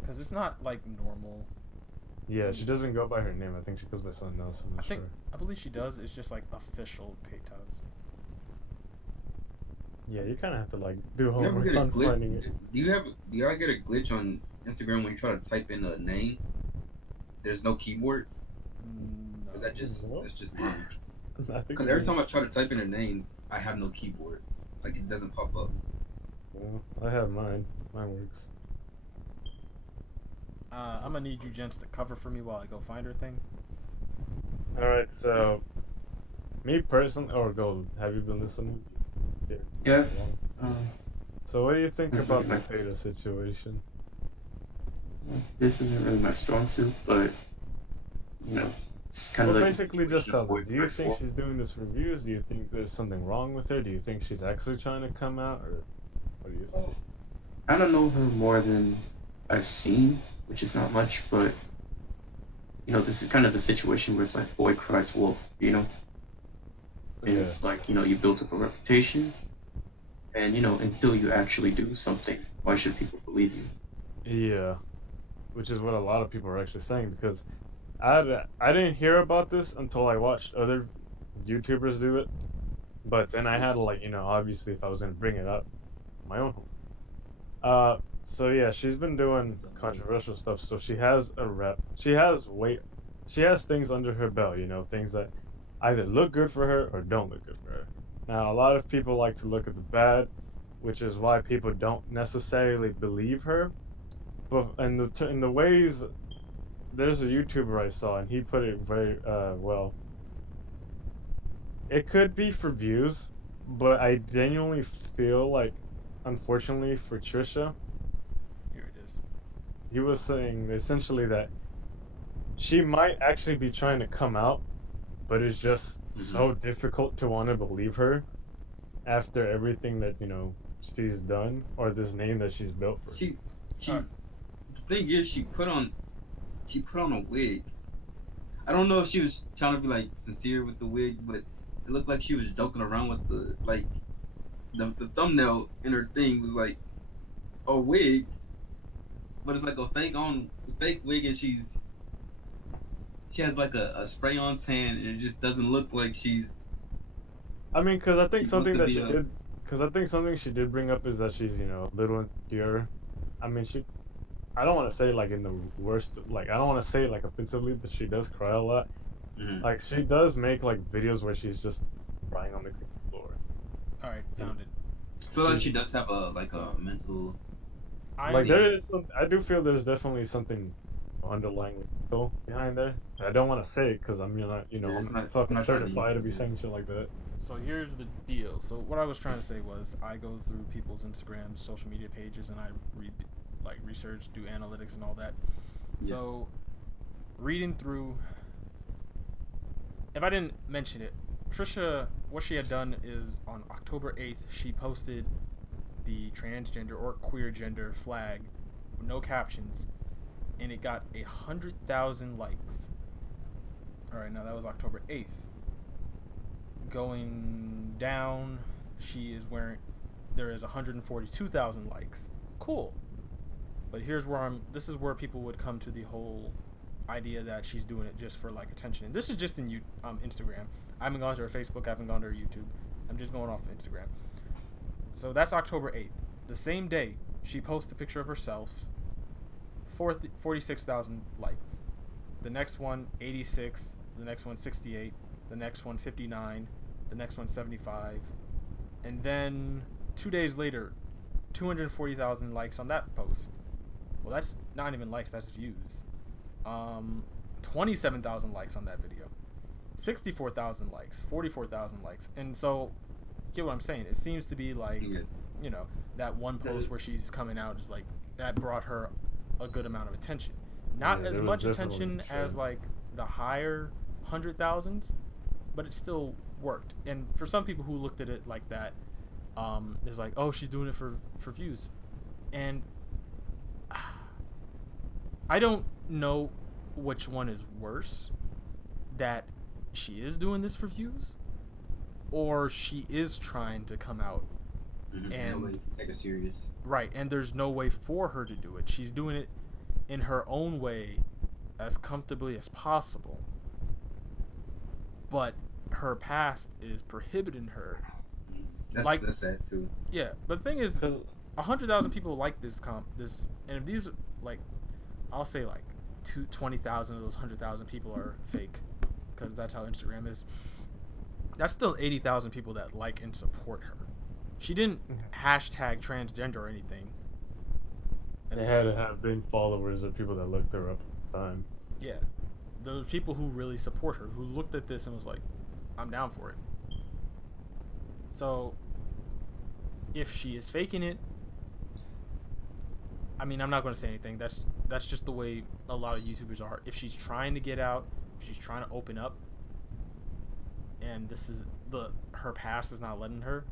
Because it's not like normal. Yeah, she doesn't go by her name. I think she goes by something else. I'm not sure. I believe she does. It's just like official Paytas. Yeah, you kind of have to like do homework on finding it. Do y'all get a glitch on Instagram when you try to type in a name? There's no keyboard. No. That's just mine. Because every time I try to type in a name, I have no keyboard. Like, it doesn't pop up. Well, I have mine. Mine works. I'm gonna need you gents to cover for me while I go find her thing. All right, so me personally, or Gold, have you been listening? Yeah. So what do you think about the Theta situation? This isn't really my strong suit, but it's kind of like basically just tell us. Do you think she's doing this for views? Do you think there's something wrong with her? Do you think she's actually trying to come out, or what do you think? I don't know her more than I've seen, which is not much, but this is kind of the situation where it's like boy cries wolf, and it's like you built up a reputation, and until you actually do something, why should people believe you? Yeah, which is what a lot of people are actually saying, because I didn't hear about this until I watched other YouTubers do it, but then I had to obviously if I was gonna bring it up, my own home. So yeah, she's been doing controversial stuff. So she has a rep. She has things under her belt. Things that either look good for her or don't look good for her. Now a lot of people like to look at the bad, which is why people don't necessarily believe her. But in the ways, there's a YouTuber I saw, and he put it very well. It could be for views, but I genuinely feel like, unfortunately for Trisha, Here it is. he was saying essentially that she might actually be trying to come out, but it's just so difficult to want to believe her after everything that she's done, or this name that she's built for. The thing is, she put on a wig. I don't know if she was trying to be like sincere with the wig, but it looked like she was joking around with the thumbnail in her thing was like a wig, but it's like a fake wig, and she has like a spray on tan, and it just doesn't look like she's. I mean, because I think something she did bring up is that she's a little insecure. I mean, I don't want to say like in the worst, like I don't want to say like offensively, but she does cry a lot. Like she does make like videos where she's just crying on the floor. All right, found it. I feel like she does have a mental. I do feel there's definitely something underlying behind there. I don't want to say it because I'm I'm not fucking certified to be saying shit like that. So here's the deal. So what I was trying to say was I go through people's Instagram, social media pages, and I read, like, research, do analytics and all that. Yeah. So reading through, if I didn't mention it, Trisha, what she had done is on October 8th, she posted the transgender or queer gender flag with no captions, and it got 100,000 likes. All right, now that was October 8th. Going down, there is 142,000 likes. Cool. But this is where people would come to the whole idea that she's doing it just for like attention. And this is just in Instagram. I haven't gone to her Facebook, I haven't gone to her YouTube. I'm just going off of Instagram. So that's October 8th. The same day, She posts a picture of herself, 46,000 likes. The next one, 86. The next one, 68. The next one, 59. The next one, 75. And then 2 days later, 240,000 likes on that post. Well, that's not even likes, that's views. 27,000 likes on that video. 64,000 likes, 44,000 likes. And so, get what I'm saying? It seems to be like, you know, that one post where she's coming out is like, that brought her a good amount of attention. Not as much attention as like the higher 100,000s, but it still worked. And for some people who looked at it like that, it's like, oh, she's doing it for views. And I don't know which one is worse, that she is doing this for views, or she is trying to come out and nobody can take her serious. Right, and there's no way for her to do it. She's doing it in her own way, as comfortably as possible, but her past is prohibiting her. That's sad too. Yeah, but the thing is, 100,000 people like this and if these, like, I'll say like 20,000 of those 100,000 people are fake, because that's how Instagram is. That's still 80,000 people that like and support her. She didn't hashtag transgender or anything. They had to have been followers of people that looked her up at the time. Yeah, those people who really support her, who looked at this and was like, I'm down for it. So, if she is faking it, I mean, I'm not going to say anything. That's just the way a lot of YouTubers are. If she's trying to get out, if she's trying to open up, and this is her past is not letting her,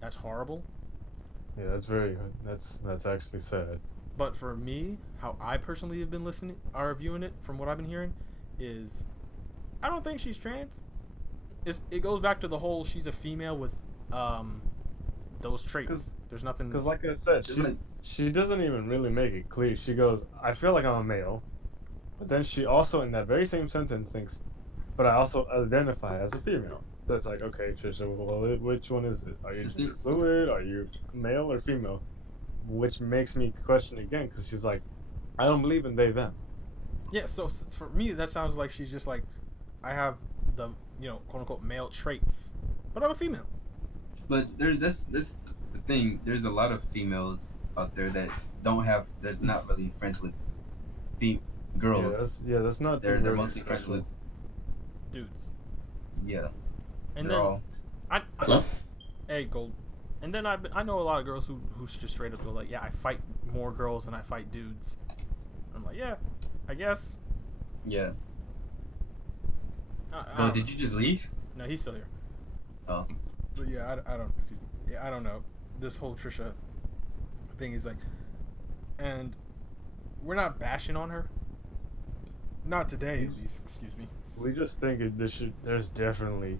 that's horrible. Yeah, that's actually sad. But for me, how I personally have been listening or viewing it, from what I've been hearing, is I don't think she's trans. It goes back to the whole she's a female with those traits. There's nothing. Because like I said, she doesn't even really make it clear. She goes, I feel like I'm a male. But then she also, in that very same sentence, thinks, but I also identify as a female. So it's like, okay, Trisha, well, which one is it? Are you gender fluid? Are you male or female? Which makes me question again, because she's like, I don't believe in they, them. Yeah, so for me, that sounds like she's just like, I have the, quote unquote male traits, but I'm a female. But that's the thing. There's a lot of females out there that that's not really friends with girls. Yeah, that's not. They're mostly friends with dudes. Yeah. And they're then all. Hey, Gold. And then I know a lot of girls who just straight up go like, yeah, I fight more girls than I fight dudes. I'm like, yeah, I guess. Yeah. But did you just leave? No, he's still here. Oh. But yeah, I don't know. This whole Trisha thing is like, and we're not bashing on her. Not today, at least. Excuse me. We just think there's definitely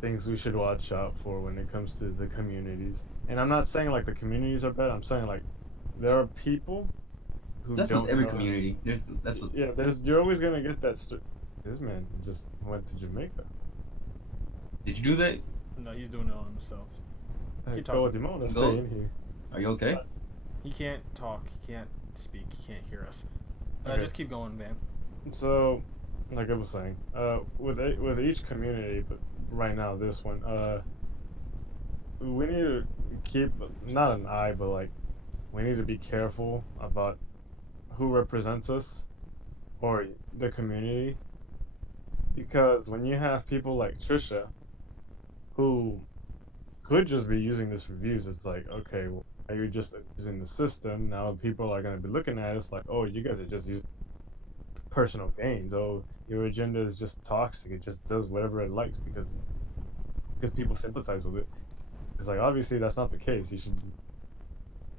things we should watch out for when it comes to the communities. And I'm not saying like the communities are bad. I'm saying like there are people who that's don't not every know. Community. You're always gonna get that. This man just went to Jamaica. Did you do that? No, he's doing it on himself. Hey, Timon, stay in here. Are you okay? He can't talk. He can't speak. He can't hear us. Okay. Just keep going, man. So, like I was saying, with each community, but right now this one, we need to keep not an eye, but like we need to be careful about who represents us or the community, because when you have people like Trisha who could just be using this for views, it's like, okay, well, you're just using the system. Now people are going to be looking at us like, oh, you guys are just using personal gains. Oh, your agenda is just toxic. It just does whatever it likes because people sympathize with it. It's like, obviously that's not the case.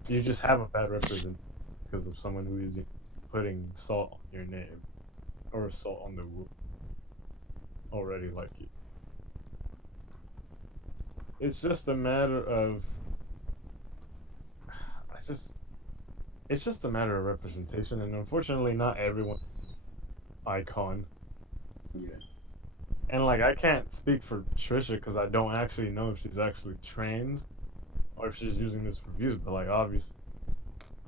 You just have a bad represent because of someone who is putting salt on your name or salt on the wound already like you. It's just a matter of it's just a matter of representation, and unfortunately not everyone icon. Yeah. And like I can't speak for Trisha because I don't actually know if she's actually trans or if she's using this for views, but like obviously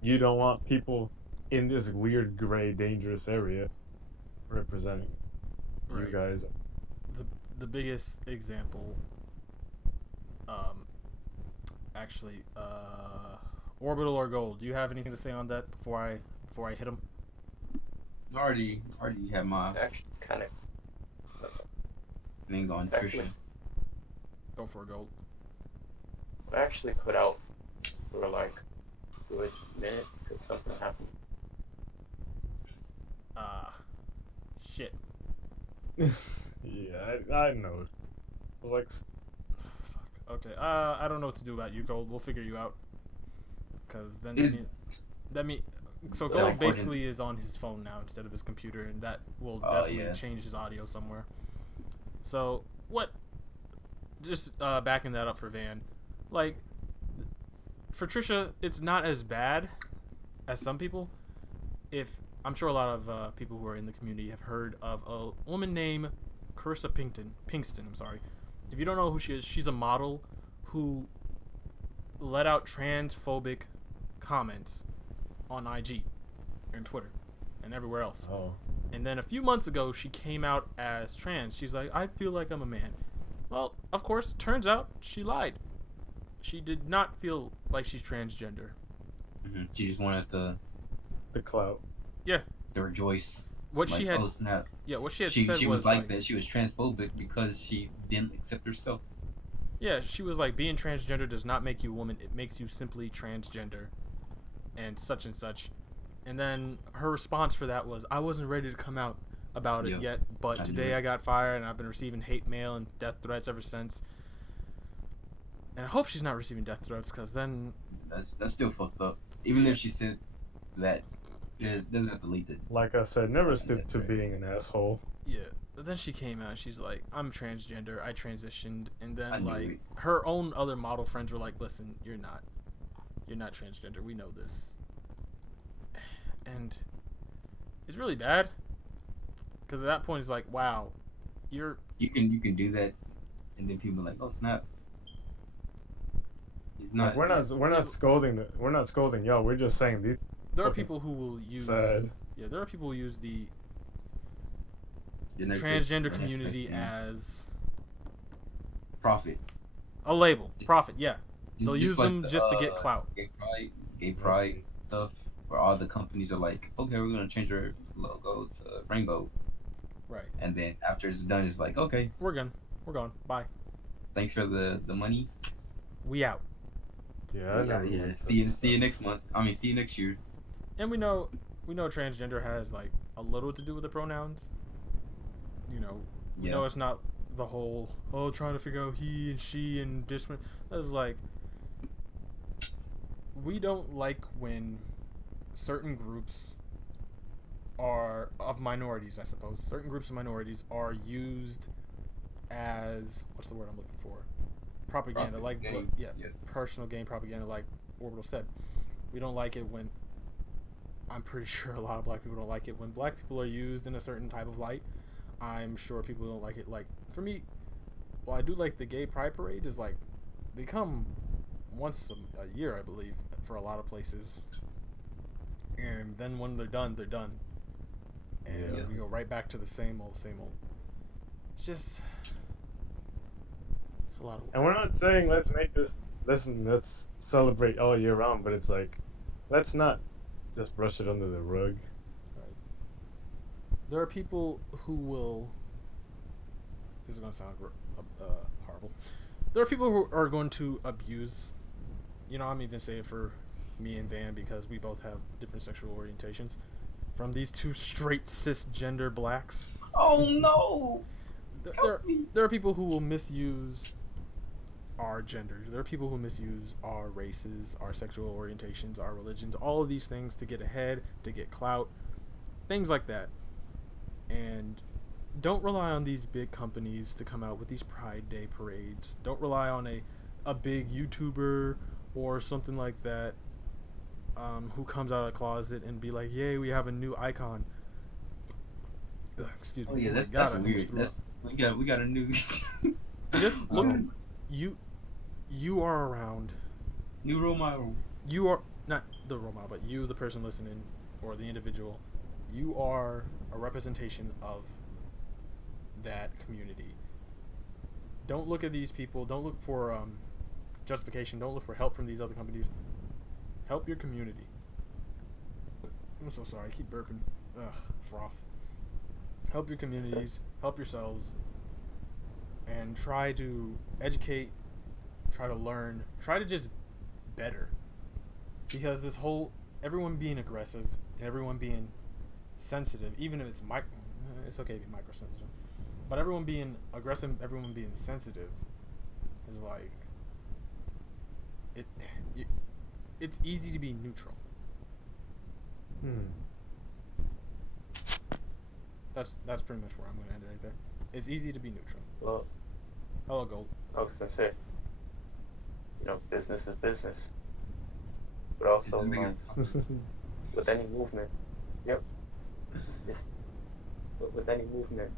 you don't want people in this weird, gray, dangerous area representing you Right. guys. The biggest example, um, actually, orbital or gold. Do you have anything to say on that before I hit him? I already have my Actually, kind of. thing on Actually, Trisha. Go for gold. I actually put out for like a good minute because something happened. Ah, shit. Yeah, I know. I was like, Fuck. Okay. I don't know what to do about you, gold. We'll figure you out. Cause then Is that mean so The gold recording- basically is on his phone now instead of his computer, and that will Oh, definitely yeah. change his audio somewhere. So what? Just backing that up for Van, like for Trisha, it's not as bad as some people. If I'm sure a lot of people who are in the community have heard of a woman named Carissa Pinkston. I'm sorry. If you don't know who she is, she's a model who let out transphobic comments on IG and Twitter and everywhere else. oh, And then a few months ago, she came out as trans. She's like, I feel like I'm a man. Well, of course, turns out she lied. She did not feel like she's transgender. She just wanted the clout. to rejoice. What Like, she had, oh snap. yeah, what she had She said was was like that. She was transphobic because she didn't accept herself. yeah, she was like, being transgender does not make you a woman. It makes you simply transgender, and such and such. And then her response for that was, I wasn't ready to come out about it Yeah, yet, but I knew today it. I got fired, and I've been receiving hate mail and death threats ever since. And I hope she's not receiving death threats, because then, That's still fucked up. Even Yeah. if she said that, it doesn't have to lead it. Like I said, never Fucking stoop death to threats. being an asshole. yeah. But then she came out, she's like, I'm transgender, I transitioned. And I then, knew like, it. her own other model friends were like, listen, you're not transgender, we know this. And it's really bad, because at that point, it's like, wow, you're You can do that, and then people are like, oh snap. He's Like, not. we're not scolding y'all. We're just saying these there are fucking people who will use sad. yeah, there are people who use the the next transgender the next community thing. as Profit. a label, profit. Yeah, they'll Just use like them the, just to get clout. gay pride stuff, where all the companies are like, okay, we're gonna change our logo to rainbow, Right. and then after it's done, it's like, okay, We're gone. Bye. thanks for the money. We out. Yeah, I never Yeah. liked See that you stuff. next month. I mean, see you next year. And we know transgender has like a little to do with the pronouns. You know, we Yeah. know it's not the whole trying to figure out he and she and different. It's like we don't like when certain groups are of minorities, I suppose. Certain groups of minorities are used as what's the word I'm looking for? Propaganda, Profit like gain. yeah, Yeah. personal gain propaganda, like Orbital said. We don't like it when. I'm pretty sure a lot of black people don't like it when black people are used in a certain type of light. I'm sure people don't like it. Like for me, well, I do like the gay pride parades. Is like they come once a year, I believe, for a lot of places. And then when they're done, and Yeah. we go right back to the same old. It's just it's a lot of work. And we're not saying let's celebrate all year round, but it's like, let's not just brush it under the rug. There are people who will. This is going to sound horrible. There are people who are going to abuse. I'm even saying for me and Van because we both have different sexual orientations. From these two straight cisgender blacks. Oh no! There are people who will misuse our genders. There are people who misuse our races, our sexual orientations, our religions, all of these things to get ahead, to get clout, things like that. And don't rely on these big companies to come out with these Pride Day parades. Don't rely on a big YouTuber or something like that who comes out of the closet and be like, yay, we have a new icon. Ugh, excuse me. Oh yeah, Oh my that's God, I almost weird. threw up. That's we got a new Just look. Um, You are around. new role model. You are not the role model, but you, the person listening, or the individual, you are a representation of that community. Don't look at these people. Don't look for justification. Don't look for help from these other companies. Help your community. I'm so sorry. I keep burping. Ugh, froth. Help your communities. Help yourselves. And try to educate. Try to learn. Try to just better. Because this whole everyone being aggressive and everyone being sensitive, even if it's it's okay to be microsensitive, but everyone being aggressive, everyone being sensitive, is like it's easy to be neutral. That's pretty much where I'm gonna end it right there. It's easy to be neutral. Well, Hello, Gold. I was gonna say, business is business, but also with any movement, yep, but with any movement,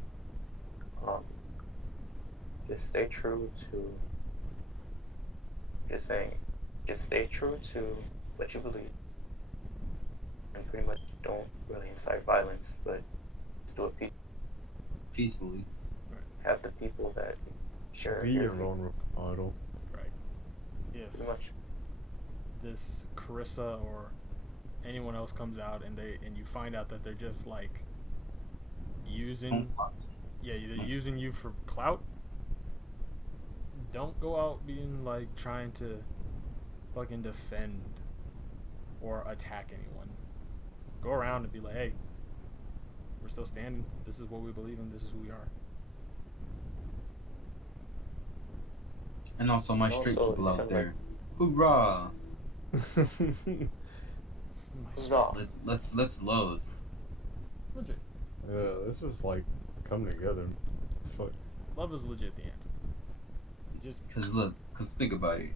just stay true to. Just stay true to what you believe, and pretty much don't really incite violence, but just do it Peacefully. have the people that share Be your your own role model. Right. If pretty much. this Carissa or anyone else comes out and you find out that they're just like using they're using you for clout, don't go out being like trying to fucking defend or attack anyone. Go around and be like, hey, we're still standing. This is what we believe in. This is who we are. And also my street Also, people it's out kinda there. Hoorah! No. Let's love. Legit. Yeah, this is like come together. Fuck. Love is legit the answer. You just Cause think about it.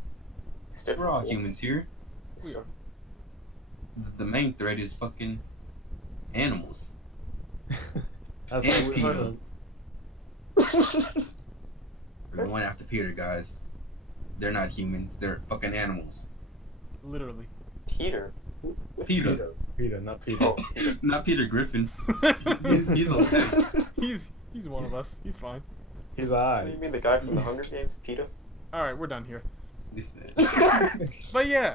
It's different. We're all humans here. we are. The main threat is fucking animals. That's And what we heard. We're going after Peter, guys. They're not humans. They're fucking animals. Literally. Peter. Peter. Peter, not Peter. Oh, Peter. Not Peter Griffin. He's okay. He's one of us. He's fine. He's You alright. mean the guy from the Hunger Games, Peter? All right, we're done here. This man. But yeah,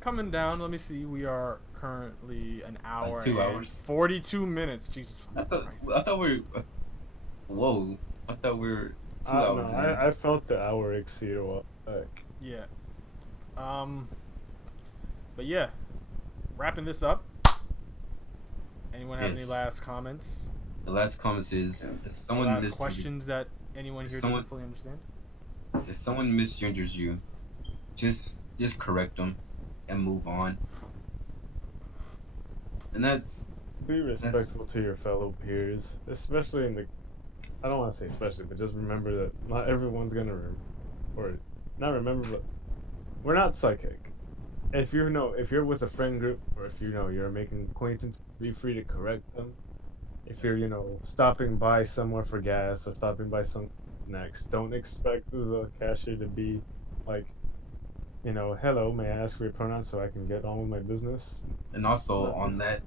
coming down. Let me see. We are currently an hour Like 2 and hours. 42 minutes. Jesus I fucking Christ. thought we were. Whoa. I thought we were 2 I don't hours know. in. I felt the hour exceed a while back. Yeah. But yeah, wrapping this up. Anyone have any Yes. last comments? The last comment is if someone Last questions that anyone here someone- doesn't fully understand? if someone misgenders you, just correct them and move on. And that's Be respectful to your fellow peers, especially in the. I don't want to say especially, but just remember that not everyone's gonna or not remember, but we're not psychic. If you're with a friend group, or if you're making acquaintance, be free to correct them. If you're stopping by somewhere for gas or stopping by some snacks, don't expect the cashier to be like, hello, may I ask for your pronouns so I can get on with my business? and also Nice.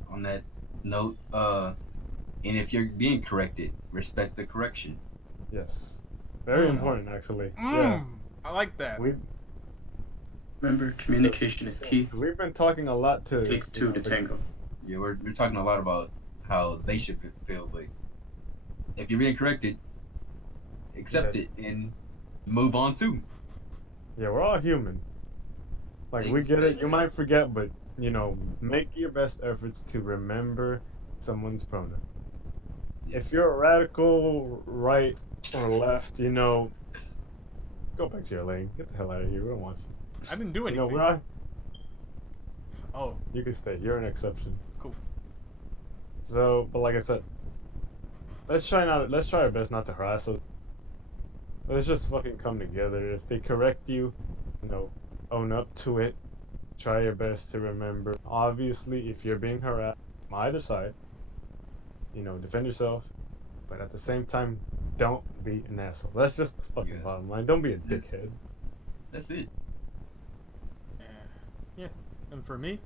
on that note, and if you're being corrected, respect the correction. Yes, very Mm. important actually. Yeah, I like that. Remember, communication is key. we've been talking a lot to. It takes two to tango. Yeah, we're talking a lot about how they should feel, but if you're being corrected, accept Yes. it and move on too. Yeah, we're all human. Like, we get it. You might forget, but, make your best efforts to remember someone's pronoun. Yes. If you're a radical right or left, go back to your lane. Get the hell out of here. We don't want you. I didn't do anything. We're all, Oh, you can stay. You're an exception. cool. So, but like I said, let's try our best not to harass them. Let's just fucking come together. If they correct you, own up to it. Try your best to remember. Obviously, if you're being harassed from either side, defend yourself. But at the same time, don't be an asshole. That's just the fucking Yeah. bottom line. Don't be a Yes. dickhead. That's it. Eh, Yeah, and for me,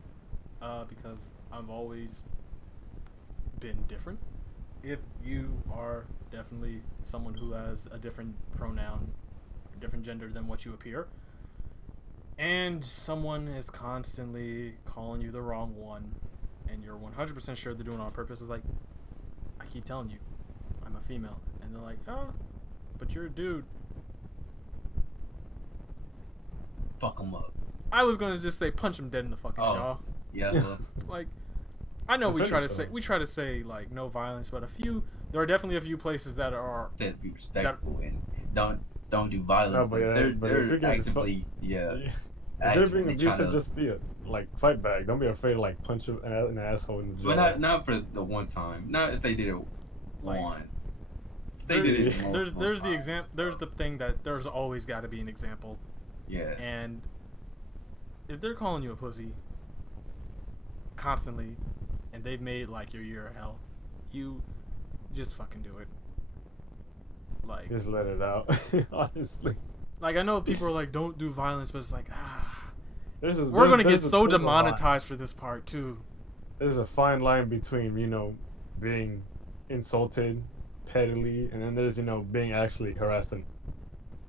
because I've always been different. If you are definitely someone who has a different pronoun, a different gender than what you appear, and someone is constantly calling you the wrong one, and you're 100% sure they're doing it on purpose, it's like, I keep telling you, I'm a female. And they're like, oh, but you're a dude. Fuck them up. I was going to just say punch him dead in the fucking Oh. jaw. Yeah. Well, Like, I know we Defend try to yourself. say like no violence, but there are definitely a few places that are said be respectful and don't do violence. No, but yeah, they're but if you're they're getting actively if they're being actively trying abusive, to. just be a fight back. Don't be afraid to like punch an asshole in the jaw. But not for the one time. Not if they did it like once. If they did it there's multiple the times, example. There's the thing that there's always got to be an example, Yeah. and if they're calling you a pussy constantly, and they've made like your year of hell, you just fucking do it. Like, Just let it out. Honestly, I know people are like, don't do violence, but it's like, we're gonna get so demonetized for this part too. There's a fine line between being insulted pettily, and then there's being actually harassed.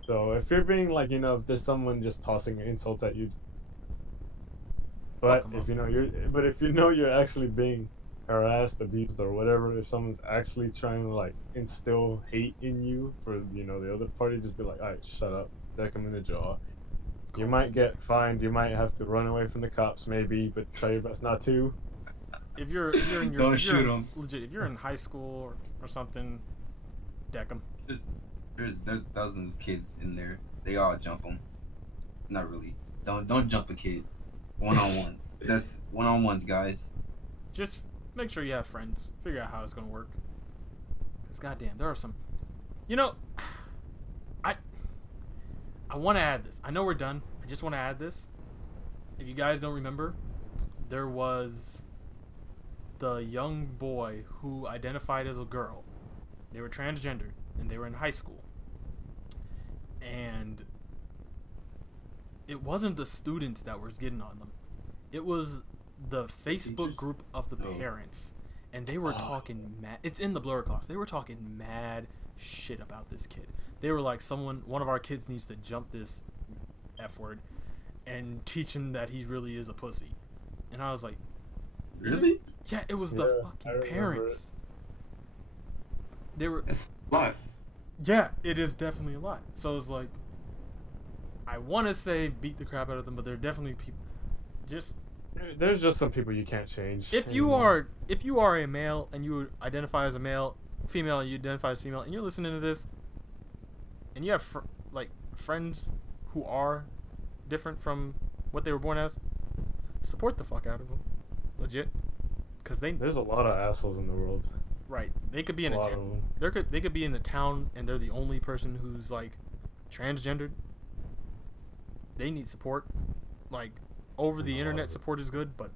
So if you're being like if there's someone just tossing insults at you, but Fuck 'em if up. if you're actually being harassed, abused, or whatever, if someone's actually trying to like instill hate in you for the other party, just be like, all right, shut up, deck them in the jaw. You might get fined. You might have to run away from the cops, maybe, but try your best not to. If you're in your Don't if you're shoot in- 'em. legit, if you're in high school or something, deck them. There's dozens of kids in there. They all jump them. Not really. Don't jump a kid. One-on-ones. That's one-on-ones, guys. Just make sure you have friends. Figure out how it's gonna work. Cause goddamn, there are some. I want to add this. I know we're done. I just want to add this. If you guys don't remember, there was the young boy who identified as a girl. They were transgendered and they were in high school. And it wasn't the students that was getting on them. It was the Facebook Teachers? group of the Oh. parents. And they were talking mad. It's in the blur class. They were talking mad shit about this kid. They were like, one of our kids needs to jump this F word and teach him that he really is a pussy. And I was like, Really? yeah, it was Yeah, the I fucking remember parents. They were, That's a lot. yeah, it is definitely a lot. So it's like, I want to say beat the crap out of them, but there are definitely people. Just There's just some people you can't change. if you are a male and you identify as a male, female, and you identify as female, and you're listening to this, and you have friends who are different from what they were born as, support the fuck out of them, legit, because There's a lot of assholes in the world. right, they could be in A a lot town. of them. They could be in the town and they're the only person who's like transgendered. They need support. Like, over the A lot internet of it. support is good, but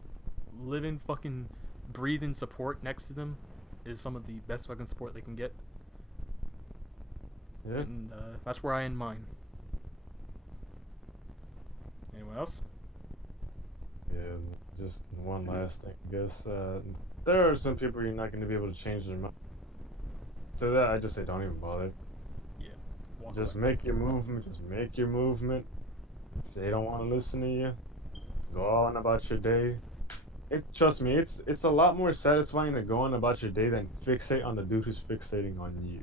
living fucking breathing support next to them is some of the best fucking support they can get. Yeah. And that's where I end mine. Anyone else? Yeah, just one last thing, I guess. There are some people you're not going to be able to change their mind. So that I just say don't even bother. Yeah. Walk Just away. make your movement. Just make your movement. If they don't want to listen to you, go on about your day. Trust me, it's a lot more satisfying to go on about your day than fixate on the dude who's fixating on you.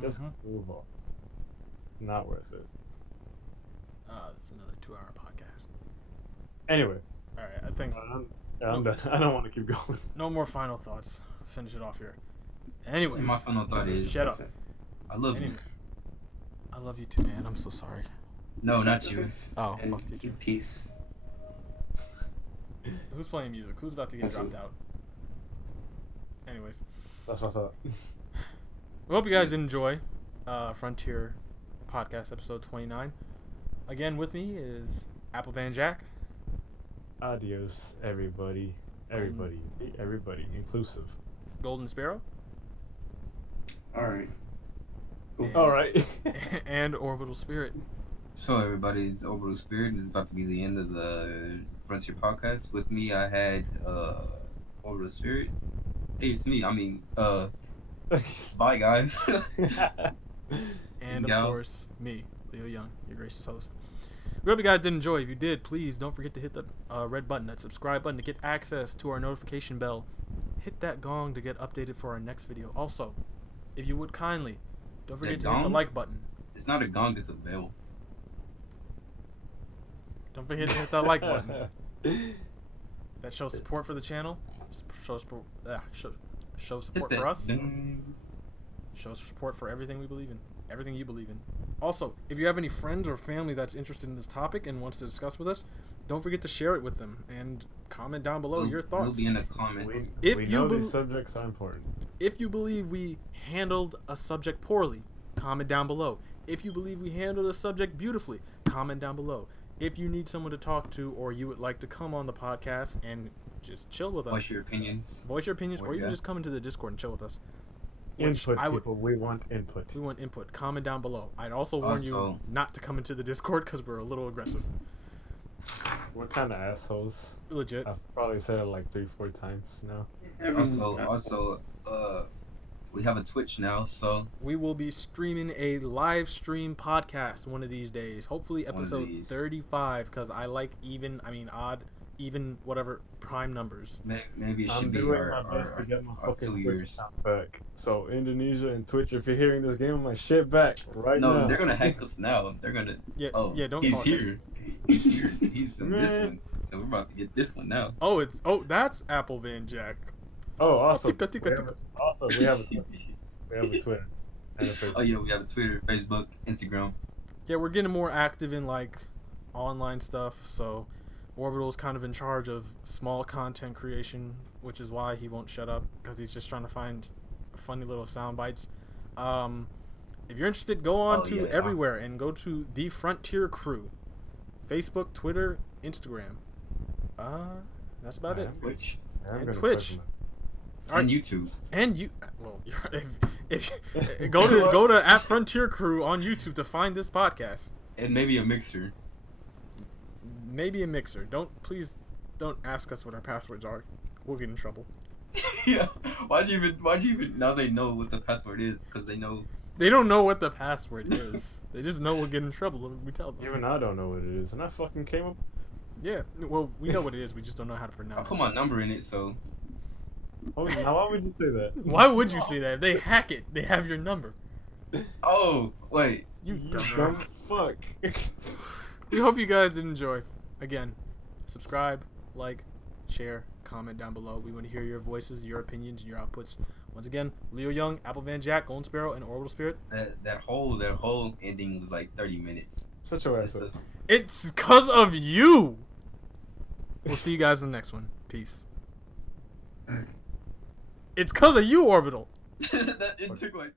Just Mhm. move on. Not worth it. It's another 2-hour podcast. Anyway, All right, I think I'm done. I don't want to keep going. no more final thoughts. Finish it off here. Anyways, My final thought is, shut up. I love you. Anyway, I love you too, man. I'm so sorry. No, not you. Oh, And fuck you. keep peace. Who's playing music? Who's about to get That's dropped me. out? Anyways, That's what I thought. we hope you guys did enjoy Frontier Podcast episode 29. Again, with me is Apple Van Jack. Adios, everybody. Everybody, inclusive. Golden Sparrow, All right. Cool. And- All right. and Orbital Spirit. So everybody, it's Orbital Spirit. This is about to be the end of the Frontier podcast. With me, I had Orbital Spirit. Hey, it's me. I mean, bye guys. And of gals. course, me, Leo Young, your gracious host. We hope you guys did enjoy. If you did, please don't forget to hit the red button, that subscribe button, to get access to our notification bell. Hit that gong to get updated for our next video. Also, if you would kindly, don't forget to hit the gong? like button. It's not a gong, it's a bell. Don't forget to hit that like button. That shows support for the channel. Shows support for us. Shows support for everything we believe in. Everything you believe in. Also, if you have any friends or family that's interested in this topic and wants to discuss with us, don't forget to share it with them and comment down below your thoughts. We'll be in the comments. We know these subjects are important. If you believe we handled a subject poorly, comment down below. If you believe we handled a subject beautifully, comment down below. If you need someone to talk to, or you would like to come on the podcast and just chill with us, Voice your opinions. or you can just come into the Discord and chill with us. Input, people. We want input. We want input. Comment down below. I'd also warn you not to come into the Discord because we're a little aggressive. We're kind of assholes. Legit. I've probably said it like 3-4 times now. Also, we have a Twitch now, so we will be streaming a live stream podcast one of these days. Hopefully episode 35, because I like odd, even, whatever, prime numbers. Maybe it should be our 2 years. Back. So Indonesia and Twitch, if you're hearing this, game my shit back right now. No, they're gonna hack us now. They're gonna. Don't. He's here. He's here. He's in this one. So we're about to get this one now. That's Apple Van Jack. Oh, awesome. We have a Twitter. We have a Twitter. And a Facebook. Oh yeah, we have a Twitter, Facebook, Instagram. Yeah, we're getting more active in like online stuff. So Orbital's kind of in charge of small content creation, which is why he won't shut up, because he's just trying to find funny little sound bites. If you're interested, go on everywhere and go to the Frontier Crew, Facebook, Twitter, Instagram. That's about it. Twitch. And Twitch. And YouTube. And you, well, if go to @FrontierCrew on YouTube to find this podcast. And maybe a mixer. Maybe a mixer. Please don't ask us what our passwords are. We'll get in trouble. Yeah. Why'd you even? Now they know what the password is, because they know. They don't know what the password is. They just know we'll get in trouble if we tell them. Even I don't know what it is, and I fucking came up. Yeah. Well, we know what it is. We just don't know how to pronounce it. I put my number in it, so. Oh, now why would you say that? Why would you say that? If they hack it, they have your number. Oh, wait. You dumb fuck. We hope you guys did enjoy. Again, subscribe, like, share, comment down below. We want to hear your voices, your opinions, and your outputs. Once again, Leo Young, Apple Van Jack, Golden Sparrow, and Orbital Spirit. That whole ending was like 30 minutes. Such a ass. It's because of you. We'll see you guys in the next one. Peace. It's because of you, Orbital. It took like